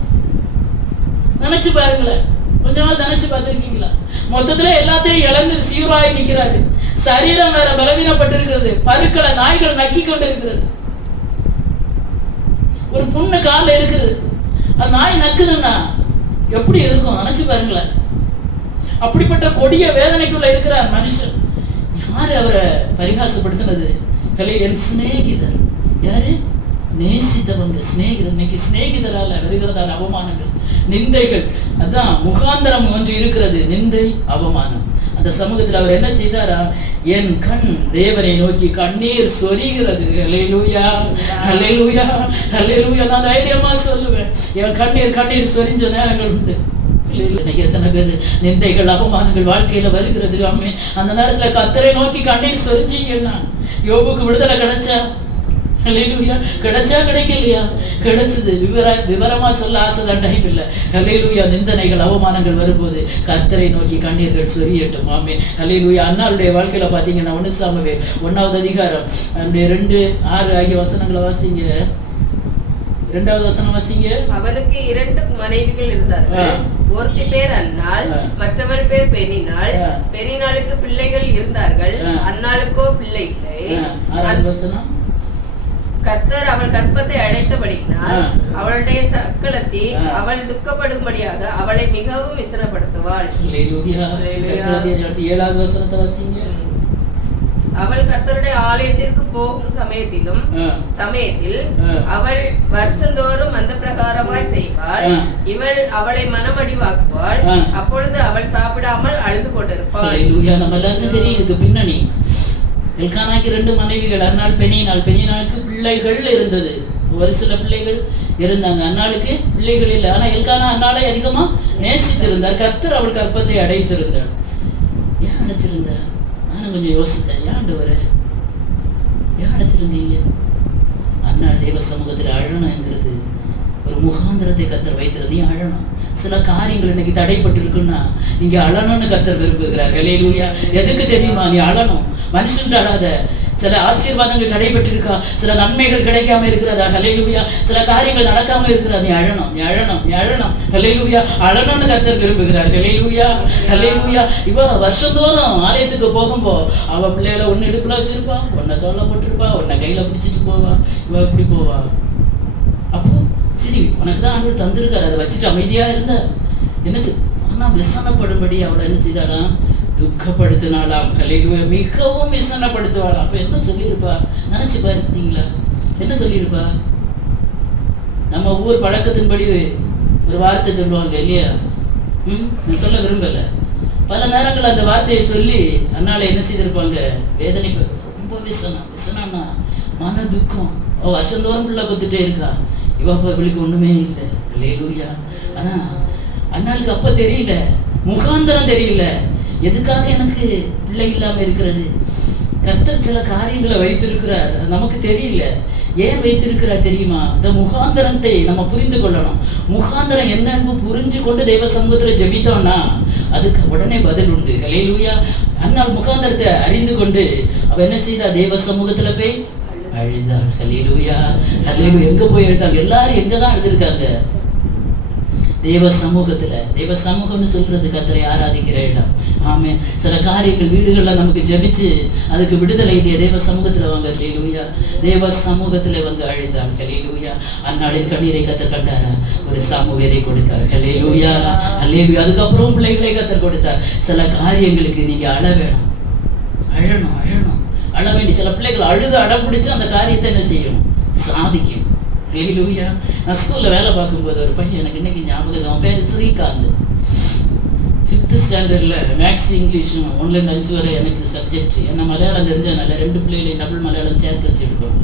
நினைச்சு பாருங்களேன். கொஞ்சமா நினைச்சு பார்த்திருக்கீங்களா? மொத்தத்துல எல்லாத்தையும் இழந்து சீராய் நிற்கிறாரு. சரீரம் வேற பலவீனப்பட்டிருக்கிறது. பருக்களை நாய்கள் நக்கி கொண்டு இருக்கிறது. ஒரு புண்ணு காலில் இருக்குது. அது நாய் நக்குதுன்னா எப்படி இருக்கும்? நினைச்சு பாருங்களேன். அப்படிப்பட்ட கொடிய வேதனைக்குள்ள இருக்கிறார் மனுஷன். யாரு அவரை பரிகாசப்படுத்தினது? என் சிநேகிதர். யாரு? நேசித்தவங்க. சிநேகிதர். இன்னைக்கு சிநேகிதரால வருகிறதான அவமானங்கள், நிந்தைகள். அதான் முகாந்தரம் ஒன்று இருக்கிறது, நிந்தை, அவமானம். அந்த சமூகத்தில் அவர் என்ன செய்தாரா? என் கண் தேவனை நோக்கி கண்ணீர் சொரிகிறது. ஹல்லேலூயா, ஹல்லேலூயா, ஹல்லேலூயா. நான் தைரியமா சொல்லுவேன், என் கண்ணீர் சொரிஞ்ச நேரங்கள் உண்டு. எத்தனை பேர் நிந்தைகள், அவமானங்கள் வாழ்க்கையில வருகிறது. ஆமென். அந்த நேரத்துல கர்த்தரை நோக்கி கண்ணீர் சொரிஞ்சீங்கன்னா யோபுக்கு விடுதலை கிடைச்சா? ஹல்லேலூயா. கிடைச்சா கிடைக்கலையா? கிடைச்சது. விவரமா சொல்ல ஆசைதான், டைம் இல்லை. ஹல்லேலூயா. நிந்தனைகள், அவமானங்கள் வரும்போது கர்த்தரை நோக்கி கண்ணீர்கள் சொரியட்டும். ஆமென். ஹல்லேலூயா. அன்னாளுடைய வாழ்க்கையில பாத்தீங்கன்னா 1 சாமுவேல் 1வது அதிகாரம் 2:6 ஆகிய வசனங்களை வாசிங்க. 2வது வசனம் வாசிங்க. அவனுக்கு 2 மனைவிகள் இருந்தார்கள். ஒருத்தி பேர் அன்னாள், மற்றவள் பேர் பெனினாள். பெனினாளுக்கு பிள்ளைகள் இருந்தார்கள், அன்னாளுக்கோ பிள்ளை இல்லை. 6வது வசனம். கர்த்தர் அவள் கற்பத்தை அடைத்தபடியினால் அவளுடைய சக்களத்தை அவள் துக்கப்படும்படியாக அவளை மிகவும் விசனப்படுத்துவாள். 7வது வசனத்தை வாசிங்க. அவள் கர்த்தருடைய ஆலயத்திற்கு போகும் சமயத்தில் அவள் வருஷந்தோறும் அந்த பிரகாரமாய் செய்வாள். இவள் அவளை மனமடிவாக்குவாள். அப்பொழுது அவள் சாப்பிடாமல் அழுது கொண்டிருப்பாள். நம்ம எல்லாருக்கும் தெரியுது பின்னணி. எல்கானாக்கு 2 மனைவிகள், அன்னாள், பெனினாள். பெனினாளுக்கு பிள்ளைகள் இருந்தது. ஒரு சில பிள்ளைகள் இருந்தாங்க. அன்னாளுக்கு பிள்ளைகள் இல்லை. ஆனா எல்கானா அன்னாளை அதிகமா நேசித்திருந்தார். கர்த்தர் அவள் கற்பத்தை அடைத்திருந்தாள். ஏன் அடைச்சிருந்தார்? நானும் கொஞ்சம் யோசித்தேன். ஏன் ஆண்டவரே ஏன் அடைச்சிருந்தீங்க? அன்னாள் தேவ சமூகத்தில் அழணும் என்கிறது ஒரு முகாந்திரத்தை கர்த்தர் வைத்திருந்து. நீ அழணும். சில காரியங்கள் இன்னைக்கு தடைப்பட்டு இருக்குன்னா நீங்க அழணும்னு கர்த்தர் விரும்புகிறார். ஹல்லேலூயா. எதுக்கு தெரியுமா? நீ அழணும். மனுஷன் அழாத. சில ஆசீர்வாதங்கள் தடைபட்டிருக்கா, சில நன்மைகள் கிடைக்காம இருக்கிறதா, ஹல்லேலூயா, சில காரியங்கள் நடக்காம இருக்கிறதா, நீ அழணும், நீ அழணும், நீ அழணும், ஹல்லேலூயா, அழணும்னு கர்த்தர் விரும்புகிறார், ஹல்லேலூயா, ஹல்லேலூயா. இவ வருஷந்தோறும் ஆலயத்துக்கு போகும்போ அவ பிள்ளைகளை ஒன்னு இடுப்புல வச்சிருப்பா, ஒன்ன தோல்ல போட்டிருப்பா, ஒன்ன கையில பிடிச்சிட்டு போவா, இவ எப்படி போவா? அப்போ சரி, உனக்கு தான் ஆண்டவர் தந்திருக்காரு, அதை வச்சுட்டு அமைதியா இருந்த என்ன ஆனா விசனப்படும்படி அவளை என்ன செய்தாலாம், துக்கப்படுத்தினாலாம், ஹல்லேலூயா, மிகவும் விசனப்படுத்துவாளாம். அப்ப என்ன சொல்லியிருப்பா நினைச்சு பார்த்தீங்களா? என்ன சொல்லியிருப்பா? நம்ம ஊர் பழக்கத்தின்படி ஒரு வார்த்தை சொல்லுவாங்க இல்லையா? நான் சொல்ல விரும்பல. பல நேரங்கள் அந்த வார்த்தையை சொல்லி அண்ணால என்ன செய்திருப்பாங்க, வேதனை, ரொம்ப விசனம்னா மன துக்கம். அவ வருஷந்தோறும் பிள்ளை பத்துட்டே இருக்கா, இவளுக்கு ஒண்ணுமே இல்லை, ஹல்லேலூயா. ஆனா அண்ணாளுக்கு அப்ப தெரியல, முகாந்தரம் தெரியல, எதுக்காக எனக்கு பிள்ளை இல்லாம இருக்கிறது. கர்த்தர் சில காரியங்களை வைத்திருக்கிறார், நமக்கு தெரியல. ஏன் வைத்திருக்கிறார் தெரியுமா? இந்த முகாந்தரத்தை நம்ம புரிந்து கொள்ளணும். முகாந்தரம் என்னன்னு புரிஞ்சு கொண்டு தெய்வ சமூகத்துல ஜெபித்தோம்னா அதுக்கு உடனே பதில் உண்டு, ஹல்லேலூயா. அண்ணாள் முகாந்தரத்தை அறிந்து கொண்டு அவ என்ன செய்தா, தெய்வ சமூகத்துல போய் அழுதாள், ஹல்லேலூயா, ஹல்லேலூயா. எங்க போய் எழுதாங்க? எல்லாரும் எங்கதான் எழுதிருக்காங்க? தேவ சமூகத்துல. தேவ சமூகம்னு சொல்றது கர்த்தரை ஆராதிக்கிற இடம். ஆமே. சில காரியங்கள் வீடுகள்ல நமக்கு ஜெபிச்சு அதுக்கு விடுதலை இல்லையா, தேவ சமூகத்துல வாங்க, ஹல்லேலூயா. தேவ சமூகத்துல வந்து அழுதாள், ஹல்லேலூயா. அன்னாளின் கண்ணீரை கர்த்தர் கண்டாரா, ஒரு சாமுவேலை கொடுத்தார், ஹல்லேலூயா, ஹல்லேலூயா. அதுக்கப்புறம் பிள்ளைகளை கர்த்தர் கொடுத்தார். சில காரியங்களுக்கு நீங்க அழ வேணும், அழணும், அழணும், அழ வேண்டி. சில பிள்ளைகள் அழுது அடம் பிடிச்சு அந்த காரியத்தை என்ன செய்யும், சாதிக்கும், ஹல்லேலூயா. நான் ஸ்கூல்ல வேலை பார்க்கும்போது ஒரு பையன் எனக்கு இன்னைக்கு ஞாபகம், அவன் பேர் ஸ்ரீகாந்த். 5th ஸ்டாண்டர்ட்ல மேக்ஸ் இங்கிலீஷும் 1லேருந்து 5 வரை எனக்கு சப்ஜெக்ட். என்ன மலையாளம் தெரிஞ்சதுனால 2 பிள்ளைகளையும் தமிழ் மலையாளம் சேர்த்து வச்சு எடுக்கணும்.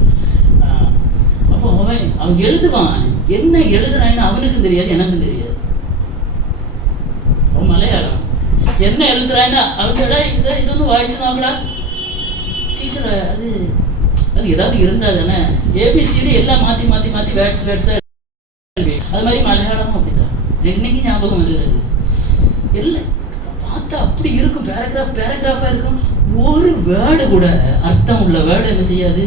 அப்போ அவன் எழுதுவான், என்ன எழுதுறான்னு அவனுக்கும் தெரியாது, எனக்கும் தெரியாது. அவன் மலையாளம் என்ன எழுதுறான்னு அவங்கடா இது வந்து வாய்ச்சுனாங்கடா டீச்சர், அது ஏதாவது இருந்தா தானே, ஏபிசிடி எல்லாம் மாத்தி மாத்தி மாத்தி வேர்ட்ஸா. அது மாதிரி மலையாளமும் அப்படிதான். இன்னைக்கு ஞாபகம் வருகிறது. எல்லாம் பார்த்தா அப்படி இருக்கும், பேராகிராஃபா இருக்கும். ஒரு வேர்டு கூட அர்த்தம் உள்ள வேர்டு என்ன செய்யாது,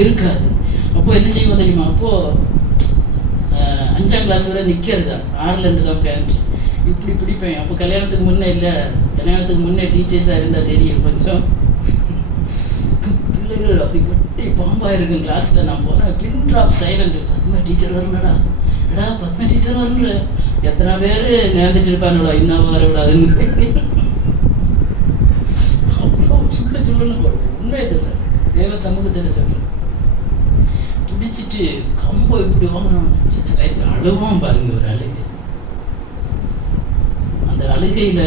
இருக்காது. அப்போ என்ன செய்வோம் தெரியுமா? அப்போ 5ஆம் கிளாஸ் வரை நிற்கிறது, 6லேருந்து தான் பேரண்ட் இப்படி பிடிப்பேன். அப்போ கல்யாணத்துக்கு முன்னே இல்லை, கல்யாணத்துக்கு முன்னே டீச்சர்ஸாக இருந்தால் தெரியும் கொஞ்சம். பிள்ளைகள் அப்படி பட்டி பாம்பா இருக்கும் கிளாஸ்ல. நான் போனேன், pin drop silent. Padma teacher வரணும்டா, எடா பத்மா டீச்சர் வரணும்ல. எத்தனை பேர் நேர்ந்துட்டு இருப்பானோட, இன்னும் வரக்கூடாதுன்னு. அவ்வளோ சொல்லுன்னு போடுவேன். உண்மையை தெரியல, தேவ சமூகத்தில் சொல்றேன். பிடிச்சிட்டு கம்போ இப்படி வாங்கணும் டீச்சர், அழுவான் பாருங்க. ஒரு அழுகை, அந்த அழுகையில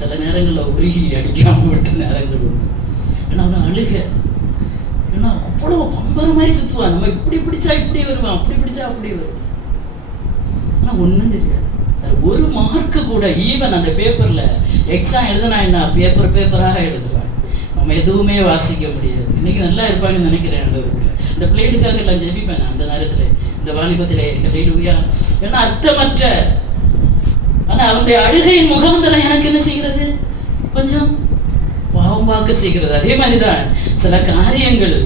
சில நேரங்களில் உருகி அடிக்காம விட்ட நேரங்கள் உண்டு. ஏன்னா அவன் அழுக, ஏன்னா அவ்வளவு பம்பர் மாதிரி சுத்துவான். நம்ம இப்படி பிடிச்சா இப்படி வருவான், அப்படி பிடிச்சா அப்படி வருவான். ஆனா ஒண்ணும் தெரியாது. ஒரு மார்க்கு கூட, ஈவன் அந்த பேப்பர்ல எக்ஸாம் எழுதுனா என்ன, பேப்பராக எழுதுவாங்க. நம்ம எதுவுமே வாசிக்க முடியாது. இன்னைக்கு நல்லா இருப்பாங்கன்னு நினைக்கிறேன் அந்த ஒரு பிள்ளை. இந்த பிள்ளைகளுக்காக எல்லாம் ஜெபிப்பேன் அந்த நேரத்துல, இந்த வாலிபத்திலே, ஹல்லேலூயா. ஏன்னா அர்த்தமற்ற, ஆனா அவனுடைய அழுகையின் முகமந்தரம் எனக்கு என்ன செய்கிறது, கொஞ்சம் பாவம் பார்க்க செய்கிறது. அதே மாதிரிதான் சில காரியங்கள்,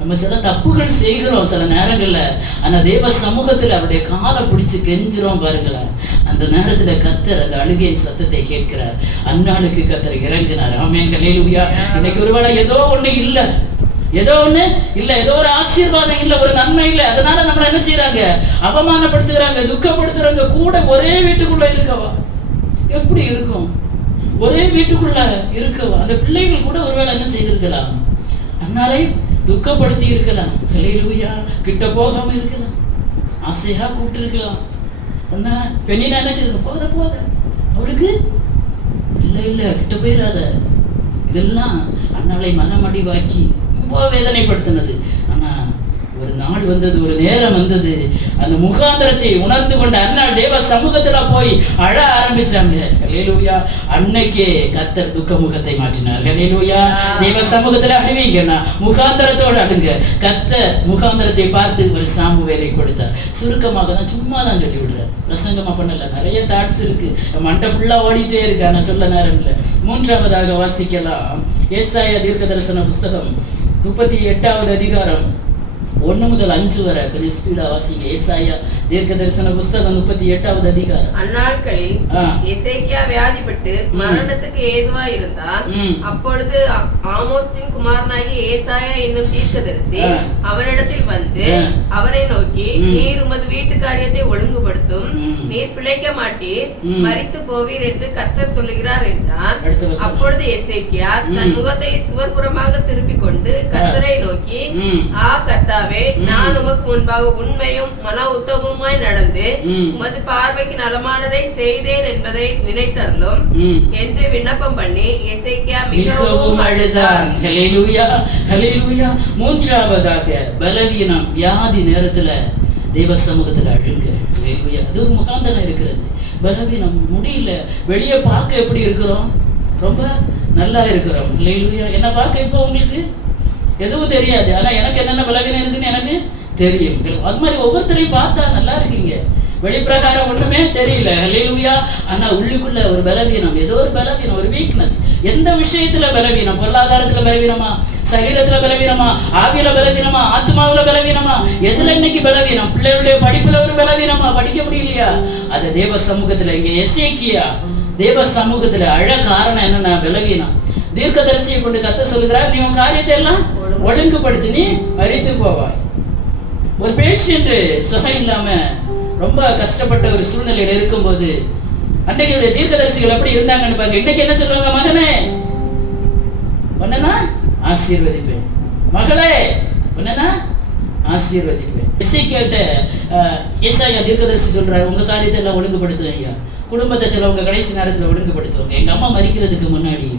நம்ம சில தப்புகள் செய்கிறோம் சில நேரங்கள்ல. ஆனா தேவ சமூகத்துல அவருடைய காலை பிடிச்சு கெஞ்சிரும் பாருங்களேன். அந்த நேரத்துல கர்த்தர் அந்த அழுகையின் சத்தத்தை கேட்கிறார். அன்னாளுக்கு கர்த்தர் இறங்கினார். ஆமென், ஹல்லேலூயா. இன்னைக்கு ஒருவேளை ஏதோ ஒண்ணு இல்ல, ஏதோ ஒரு ஆசீர்வாதம் இல்ல, ஒரு நன்மை இல்லை. அதனால நம்மள என்ன செய்யறாங்க, அவமானப்படுத்துகிறாங்க, துக்கப்படுத்துறாங்க. கூட ஒரே வீட்டுக்குள்ள இருக்கவா எப்படி இருக்கும், ஒரே வீட்டுக்குள்ள இருக்கவா அந்த பிள்ளைகள் கூட ஒருவேளை என்ன செய்திருக்கலாம், அன்னாலே துக்கப்படுத்தி இருக்கலாம். ஹல்லேலூயா. கிட்ட போகாம இருக்கலாம், ஆசையா கூப்பிட்டு இருக்கலாம். ஒன்னா பெண்ணினா என்ன செய்யணும், போத அவளுக்கு இல்ல கிட்ட போயிடாத. இதெல்லாம் அன்னாலை மனமடிவாக்கி ரொம்ப வேதனைப்படுத்தினது. ஆனா ஒரு நாள் வந்தது, ஒரு நேரம் வந்தது, அந்த முகாந்திரத்தை உணர்ந்து கொண்ட அன்னாள் தேவ சமூகத்துல போய் அழ ஆரம்பிச்சாங்க. ஹல்லேலூயா. அன்னைக்கே கர்த்தர் துக்க முகத்தை மாற்றினார். ஹல்லேலூயா. தேவ சமூகத்துல அழுவீங்கன்னா முகாந்திரத்தோடு அடுங்க. கர்த்தர் முகாந்திரத்தை பார்த்து ஒரு சாமுவேலை கொடுத்தார். சுருக்கமாக தான், சும்மா தான் சொல்லி விடுறார், பிரசங்கமா பண்ணல. நிறைய தாட்ஸ் இருக்கு, மண்டை ஃபுல்லா ஓடிட்டே இருக்கு, ஆனா சொல்ல நேரம் இல்லை. 3ஆவதாக வாசிக்கலாம், ஏசாயா தீர்க்க தரிசன புஸ்தகம் 38வது அதிகாரம் 1 முதல் 5 வரை கொஞ்சம் ஸ்பீடா வாசிங்க. ஏசாயா தீர்க்க தரிசன புஸ்தகம் 38வது அதிகாரம். அந்நாட்களில் எசேக்கியா வியாதிப்பட்டு மரணத்துக்கு ஏதுவா இருந்தான். அப்பொழுது ஆமோஸின் குமாரனாகிய ஏசாயா என்னும் தீர்க்கதரிசி அவரிடத்தில் வந்து அவரை நோக்கி, நீர் உமது வீட்டு காரியத்தை ஒழுங்குபடுத்தும், நீர் பிழைக்க மாட்டீர், மரித்து போவீர் என்று கர்த்தர் சொல்லுகிறார் என்றான். அப்பொழுது எசேக்கியா தன் முகத்தை சுவர்புறமாக திருப்பிக் கொண்டு கர்த்தரை நோக்கி, கர்த்தாவே, நான் உமக்கு முன்பாக உண்மையும் மன உத்தமுமாய் நடந்து உமது பார்வைக்கு நலமானதை செய்தேன் என்பதை நினைத்தருளும் என்று விண்ணப்பம் பண்ணி எசேக்கியா மிகவும் அழுதான். ஹல்லேலூயா, ஹல்லேலூயா. மூன்றாவதாக பலவீனம், வியாதி நேரத்துல தெய்வ சமூகத்துல அழுங்க. ஹல்லேலூயா. அது ஒரு முகாந்தரம் இருக்கிறது. பலவீனம், முடியல, வெளியே பார்க்க எப்படி இருக்கிறோம்? ரொம்ப நல்லா இருக்கிறோம். ஹல்லேலூயா. என்ன பார்க்க இப்போ உங்களுக்கு எதுவும் தெரியாது, ஆனா எனக்கு என்னென்ன பலவீனம் இருக்குன்னு எனக்கு தெரியும். அது மாதிரி ஒவ்வொருத்தரையும் பார்த்தா நல்லா இருக்கீங்க, வெளிப்பிரகாரம் ஒண்ணுமே தெரியல. ஹல்லேலூயா. ஆனா உள்ளுக்குள்ள ஒரு பலவீனம், ஏதோ ஒரு பலவீனம், ஒரு வீக்னஸ். எந்த விஷயத்துல பலவீனம்? பொருளாதாரத்துல பலவீனமா, சரீரத்துல பலவீனமா, ஆவியில பலவீனமா, ஆத்மாவில பலவீனமா, எதுல இன்னைக்கு பலவீனம்? பிள்ளைகளுடைய படிப்புல ஒரு பலவீனமா, படிக்க முடியலையா? அது தேவ சமூகத்துல, இங்க எசேக்கியா தேவ சமூகத்துல அழ காரணம் என்னன்னா பலவீனம். தீர்க்கதரிசியை கொண்டு கர்த்தர் சொல்லுகிறார், நீ உன் காரியத்தை எல்லாம் ஒழுங்குபடுத்தி நீ மரித்து போவாய். ஒரு பேஷண்ட் சுகம் இல்லாம ரொம்ப கஷ்டப்பட்ட ஒரு சூழ்நிலையில இருக்கும்போது அன்றைக்கு தீர்க்கதரிசிகள் எப்படி இருந்தாங்கன்னு பாருங்க. இன்னைக்கு என்ன சொல்லுவாங்க? மகனே உன்னை ஆசீர்வதிப்பேன், மகளே உன்னை ஆசீர்வதிப்பேன். ஏசாயா தீர்க்கதரிசி சொல்றாரு, உங்க காரியத்தை எல்லாம் ஒழுங்குபடுத்தும் ஐயா, குடும்பத்தை சிலவங்க கடைசி நேரத்துல ஒழுங்குபடுத்துவாங்க. எங்க அம்மா மரிக்கிறதுக்கு முன்னாடி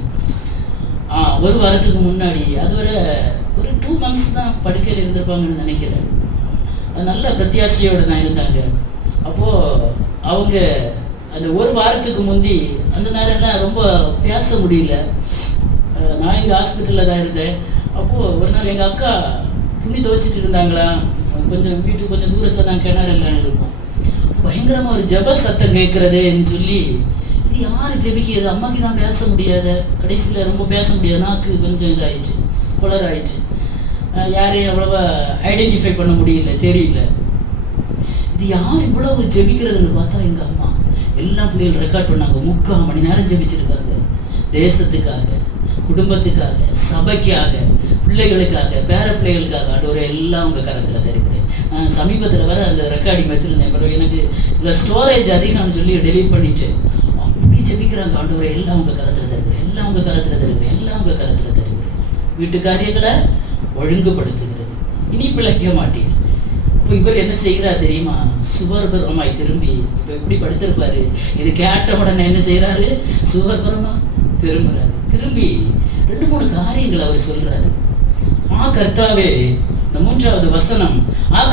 1 வாரத்துக்கு முன்னாடி, அதுவரை ஒரு 2 months தான் படுக்கையில் இருந்திருப்பாங்கன்னு நினைக்கிறேன். நல்ல பிரத்யாசையோடு தான் இருந்தாங்க. அப்போது அவங்க அந்த 1 வாரத்துக்கு முந்தி அந்த நேரம்லாம் ரொம்ப பேச முடியல. நான் இங்கே ஹாஸ்பிட்டலில் தான் இருந்தேன். அப்போது ஒரு நாள் எங்கள் அக்கா துணி துவைச்சிட்டு இருந்தாங்களா, கொஞ்சம் வீட்டுக்கு கொஞ்சம் தூரத்தில் தான் கிணறு எல்லாம் இருக்கும். பயங்கரமாக ஒரு ஜப சத்தம் கேட்குறதுன்னு சொல்லி, இது யார் ஜெபிக்கிறது? அம்மாக்கு தான் பேச முடியாத, கடைசியில் ரொம்ப பேச முடியாது, நாக்கு கொஞ்சம் இதாகிடுச்சு, குளர் ஆயிடுச்சு. யாரையும் அவ்வளோவா ஐடென்டிஃபை பண்ண முடியல, தெரியல. இது யார் இவ்வளவு ஜெபிக்கிறதுன்னு பார்த்தா எங்கள் அம்மா. எல்லா பிள்ளைகள் ரெக்கார்ட் பண்ணாங்க. 3/4 மணி நேரம் ஜெபிச்சிருக்காங்க. தேசத்துக்காக, குடும்பத்துக்காக, சபைக்காக, பிள்ளைகளுக்காக, பேர பிள்ளைகளுக்காக. ஆண்டவரே எல்லாம் உங்கள் கரத்தில் தருகிறேன். நான் சமீபத்தில் வர அந்த ரெக்கார்டிங் வச்சுருந்தேன். பிறகு எனக்கு இதில் ஸ்டோரேஜ் அதிகம்னு சொல்லி டெலீட் பண்ணிட்டு அப்படி ஜெபிக்கிறாங்க. ஆண்டவரே எல்லாம் உங்கள் கரத்தில் தருகிறேன், எல்லாம் உங்கள் கரத்தில் தருகிறேன், எல்லாம் உங்கள் கரத்தில் தருகிறேன். வீட்டு காரியங்களை ஒழுங்குபடுத்துகிறது. இனி பிழைக்க மாட்டேன். இப்போ இவர் என்ன செய்கிறார் தெரியுமா? சுவர்புறமாய் திரும்பி, இப்போ எப்படி படுத்திருப்பாரு, இது கேட்ட உடனே என்ன செய்யறாரு? சுவர்புறமா திரும்புறாரு. திரும்பி 2-3 காரியங்கள் அவர் சொல்றாரு. கர்த்தாவே, இந்த 3வது வசனம்,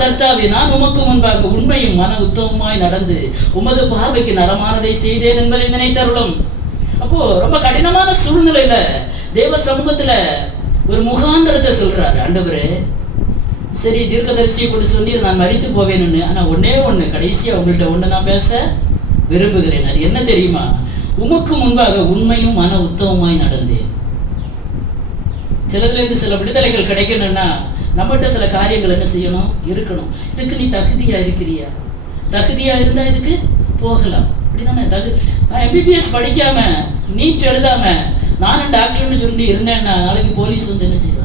கர்த்தாவே, நான் உமக்கு முன்பாக உண்மையும் மன உத்தமமாய் நடந்து உமது பார்வைக்கு நலமானதை செய்தேன் என்பதை நினைத்தருளும். அப்போ ரொம்ப கடினமான சூழ்நிலையில தேவ சமூகத்துல ஒரு முகாந்தரத்தை சொல்றாரு. ஆண்டவரே, சரி தீர்க்கதரிசியை கூட சொல்லி நான் மரித்து போவேன்னு, ஆனா ஒன்னே ஒண்ணு, கடைசியா உங்கள்கிட்ட ஒண்ணு நான் பேச விரும்புகிறேன். அது என்ன தெரியுமா? உமக்கு முன்பாக உண்மையும் மன உத்தமமாய் நடந்தேன். சிலதுல இருந்து சில விடுதலைகள் கிடைக்கணும்னா நம்மகிட்ட சில காரியங்கள் என்ன செய்யணும், இருக்கணும். இதுக்கு நீ தகுதியா இருக்கிறியா? தகுதியா இருந்தா இதுக்கு போகலாம். அப்படிதானே? நான் MBBS படிக்காம, நீட் எழுதாம, நானும் டாக்டர்னு சொல்லி இருந்தேன்னா நாளைக்கு போலீஸ் வந்து என்ன செய்வாங்க?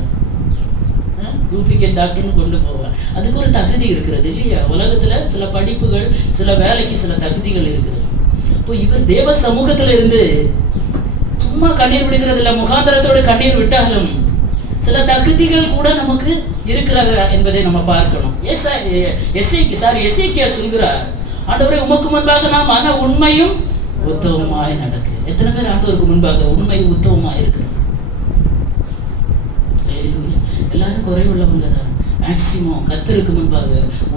டூப்ளிகேட் டாக்டர்னு கொண்டு போவாங்க. அதுக்கு ஒரு தகுதி இருக்கிறது இல்லையா? உலகத்துல சில படிப்புகள், சில வேலைக்கு சில தகுதிகள் இருக்கிறது. இப்போ இவர் தேவ சமூகத்துல இருந்து சும்மா கண்ணீர் விடுகிறது இல்லை, முகாந்தரத்தோடு கண்ணீர் விட்டாலும் சில தகுதிகள் கூட நமக்கு இருக்கிறது என்பதை நம்ம பார்க்கணும். எசேக்கியா சொல்கிறார், ஆண்டவரே, உமக்கு முன்பாக நான் மன உண்மையும் உத்தமமாய் நடக்கு. எத்தனை பேர் ஆண்டவருக்கு முன்பாக உண்மையும் உத்தமமாய் இருக்கிறோம்? எல்லாரும் குறைவுள்ளவங்க தான். மேக்சிமம் கர்த்தருக்கு முன்பாக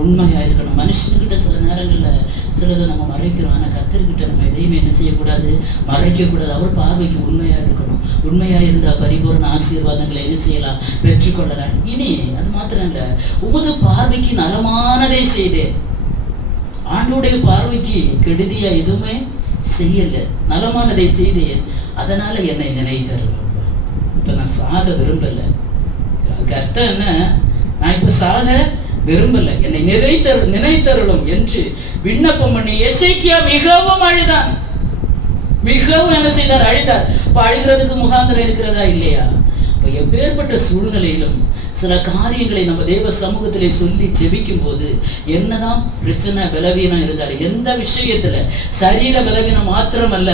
உண்மையா இருக்கணும். மனுஷன்கிட்ட சில நேரங்கள்ல சிலதை நம்ம மறைக்கிறோம். ஆனா கர்த்தர்கிட்ட நம்ம எதையுமே என்ன செய்யக்கூடாது, மறைக்க கூடாது. அவர் பார்வைக்கு உண்மையா இருக்கணும். உண்மையா இருந்தா பரிபூரண ஆசீர்வாதங்களை என்ன செய்யலாம், பெற்றுக்கொள்ளலாம். இனி அது மாத்திரம் இல்ல, உமது பார்வைக்கு நலமானதை செய்தேன். ஆண்டோடைய பார்வைக்கு கெடுதியா எதுவுமே செய்யல, நலமானதை செய்தேன். அதனால என்னை நினைத்தருள். இப்ப நான் சாக விரும்பல, அதுக்கு அர்த்தம் என்ன? நான் இப்ப சாக விரும்பல, என்னை நினைத்தருளும் என்று விண்ணப்பம் பண்ணி எசேக்கியா மிகவும் அழுதான். மிகவும் என்ன செய்தார்? அழுதார். இப்ப அழுகிறதுக்கு முகாந்திரம் இருக்கிறதா இல்லையா? இப்ப எப்பேற்பட்ட சூழ்நிலையிலும் சில காரியங்களை நம்ம தேவ சமூகத்திலே சொல்லி ஜெபிக்கும் போது என்னதான் பிரச்சனை பலவீனம் இருந்தாலும், எந்த விஷயத்துல சரீர பலவீனம் மாத்திரமல்ல,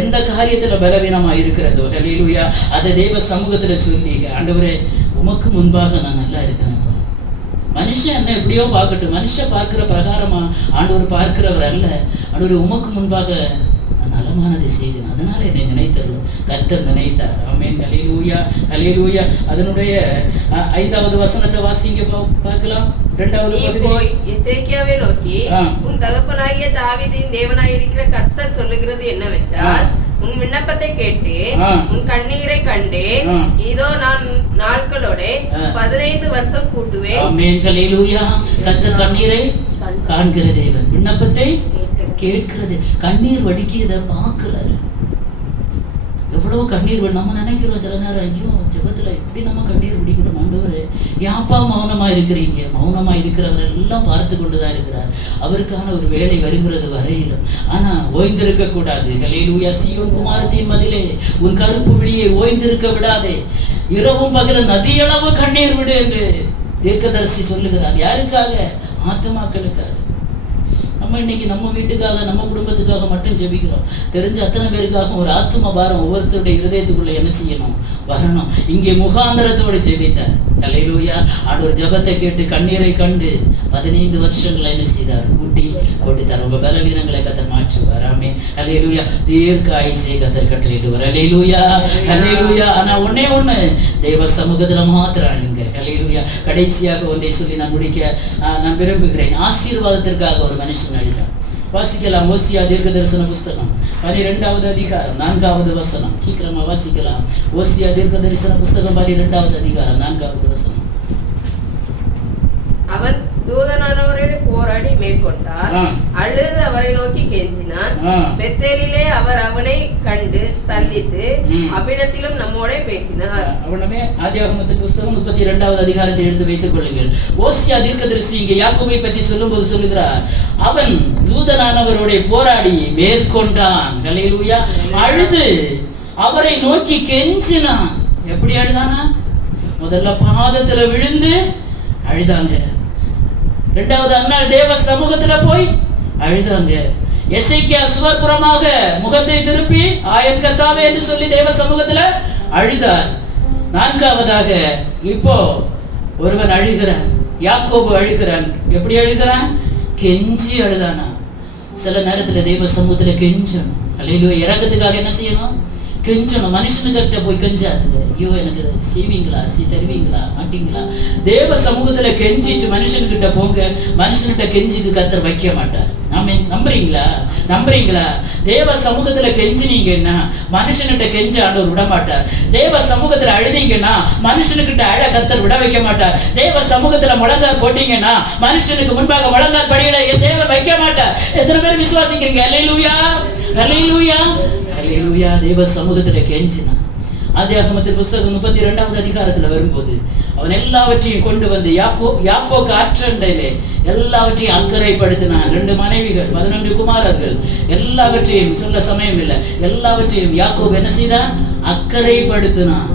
எந்த காரியத்துல பலவீனமா இருக்கிறதோ ஹல்லேலூயா, அதை தேவ சமூகத்துல சொல்லி, ஆண்டவரே உமக்கு முன்பாக நான் நல்லா இருக்கிறேன்ப்பா. மனுஷன் என்ன எப்படியோ பார்க்கட்டும், மனுஷன் பார்க்கிற பிரகாரமா ஆண்டவர் பார்க்கிறவர் அல்ல. ஆண்டவர் உமக்கு முன்பாக நலமானதை செய்தேன், அதனால என்னை நினைத்தருளும். கர்த்தர் நினைத்தார். ஆமென். ஹல்லேலூயா, ஹல்லேலூயா. அதனுடைய 5வது வசனத்தை வாசிங்க பார்க்கலாம். 2வது பகுதி. எசேக்கியாவை நோக்கி, உன் தகப்பனாகிய தாவீதின் தேவனாயிருக்கிற கர்த்தர் சொல்லுகிறது என்னவென்றால், உன் விண்ணப்பத்தை கேட்டு உன் கண்ணீரை கண்டே, இதோ நான் நாட்களோட 15 வருஷம் கூட்டுவேன். ஆமென். ஹல்லேலூயா. கர்த்தர் கண்ணீரை காண்கிற தேவன், விண்ணப்பத்தை கேட்கிறது, கண்ணீர் வடிக்கிறத பார்க்கிறாரு. எவ்வளவு கண்ணீர் நம்ம நினைக்கிறோம் சில நேரம், ஐயோ ஜெபத்துல இப்படி நம்ம கண்ணீர் வடிக்கிறோம், ஆண்டவரே யாப்பா மௌனமா இருக்கிறீங்க? மௌனமா இருக்கிறவர் எல்லாம் பார்த்து கொண்டுதான் இருக்கிறார். அவருக்கான ஒரு வேலை வருகிறது வரையிலும். ஆனா ஓய்ந்திருக்க கூடாது. ஹல்லேலூயா. சீயோன் குமாரத்தின் மதிலே உன் கருப்பு விழியை ஓய்ந்திருக்க விடாதே, இரவும் பகலும் நதியளவு கண்ணீர் விடு என்று தீர்க்கதரிசி சொல்லுகிறார். யாருக்காக? ஆத்துமாக்களுக்காக. நம்ம இன்னைக்கு நம்ம வீட்டுக்காக நம்ம குடும்பத்துக்காக மட்டும் ஜெபிக்கிறோம். தெரிஞ்ச அத்தனை பேருக்காக ஒரு ஆத்தும பாரம் ஒவ்வொருத்தருடைய இருதயத்துக்குள்ள என்ன செய்யணும்? வரணும். இங்கே முகாந்தரத்தோடு ஜெபித்தார். ஹல்லேலூயா. ஆண்டவர் ஜெபத்தை கேட்டு கண்ணீரை கண்டு 15 வருஷங்களை என்ன செய்தார்? கூட்டி கொடுத்தார். உங்க பலவீனங்களை கர்த்தர் மாற்றுவார். ஆமென். ஹல்லேலூயா. தீர்க்க ஆயுசை கர்த்தர் கட்டளையிடுவார். ஹல்லேலூயா, ஹல்லேலூயா. ஆனா ஒண்ணே ஒண்ணு, தேவ சமூகத்துல மாத்திரம் அழுங்க. ஹல்லேலூயா. கடைசியாக ஒன்றை சொல்லி நான் முடிக்க நான் விரும்புகிறேன். ஆசீர்வாதத்திற்காக ஒரு மனுஷன் அழுதார். வாசிக்கலாம். ஓசியா தீர்க்க தரிசன புஸ்தகம் 12வது அதிகாரம் 4வது வசனம். சீக்கிரமா வாசிக்கலாம். ஓசியா தீர்க்க தரிசன புஸ்தகம் 12வது அதிகாரம் 4வது வசனம். அவன் தூதனானவரோடு போராடி மேற்கொண்டார். அழுது அவரை நோக்கி கெஞ்சினான். பெத்தேலிலே அவர் அவனை கண்டு சந்தித்து அவ்விடத்திலும் நம்மோட பேசினார். அவனமே ஆதியாகமத்தின் புஸ்தகம் 32வது அதிகாரத்தை எடுத்து வைத்துக் கொள்ளுங்கள். ஓசியா தீர்க்கதரிசி இங்கே யாக்கோபை பற்றி சொல்லும்போது சொல்லுகிறார், அவன் தூதனானவரோட போராடி மேற்கொண்டான். ஹல்லேலூயா. அழுது அவரை நோக்கி கெஞ்சினான். எப்படி அழுதானா? முதல்ல பாதத்துல விழுந்து அழுதாங்க. 2வது அந்நாள் தேவ சமூகத்துல போய் அழுதாங்க. எசேக்கியா சுவர்புறமாக முகத்தை திருப்பி ஆயன் கர்த்தாவே என்று சொல்லி தேவ சமூகத்துல அழுதார். 4வதாக இப்போ ஒருவன் அழுகிறான். யாக்கோபு அழுகிறான். எப்படி அழுகிறான்? கெஞ்சி அழுதானா. சில நேரத்துல தேவ சமூகத்துல கெஞ்சணும். அல்லேலூயா. இறக்கத்துக்காக என்ன செய்யணும்? கெஞ்சணும். மனுஷனுக்கிட்ட போய் கெஞ்சாதுங்க. ஐயோ எனக்கு செய்வீங்களா, தருவீங்களா, மாட்டீங்களா? தேவ சமூகத்துல கெஞ்சிட்டு மனுஷன்கிட்ட போங்க. மனுஷன்கிட்ட கெஞ்சிக்கு கர்த்தர் வைக்க மாட்டார். ஆமென். நம்புறீங்களா? நம்புறீங்களா? தேவ சமூகத்துல கெஞ்சினீங்கன்னா மனுஷன்கிட்ட கெஞ்ச ஆண்டவர் விட மாட்டார். தேவ சமூகத்துல அழுதீங்கன்னா மனுஷனுக்கிட்ட அழ கர்த்தர் விட வைக்க மாட்டார். தேவ சமூகத்துல முழங்கால் போட்டீங்கன்னா மனுஷனுக்கு முன்பாக முழங்கால் படியில தேவன் வைக்க மாட்டார். எத்தனை பேர் விசுவாசிக்கிறீங்க? அல்லேலூயா, அல்லேலூயா, அல்லேலூயா. தேவ சமூகத்துல கெஞ்சினான். ஆதியாகமத்தின் புஸ்தகம் 32வது அதிகாரத்துல வரும்போது அவன் எல்லாவற்றையும் கொண்டு வந்து யாப்போக்கு ஆற்றண்டையிலே எல்லாவற்றையும் அக்கறைப்படுத்தினான். 2 மனைவிகள், 11 குமாரர்கள், எல்லாவற்றையும் சொல்ல சமயம் இல்லை, எல்லாவற்றையும் யாக்கோபு என்ன செய்தான்? அக்கறைப்படுத்தினான்.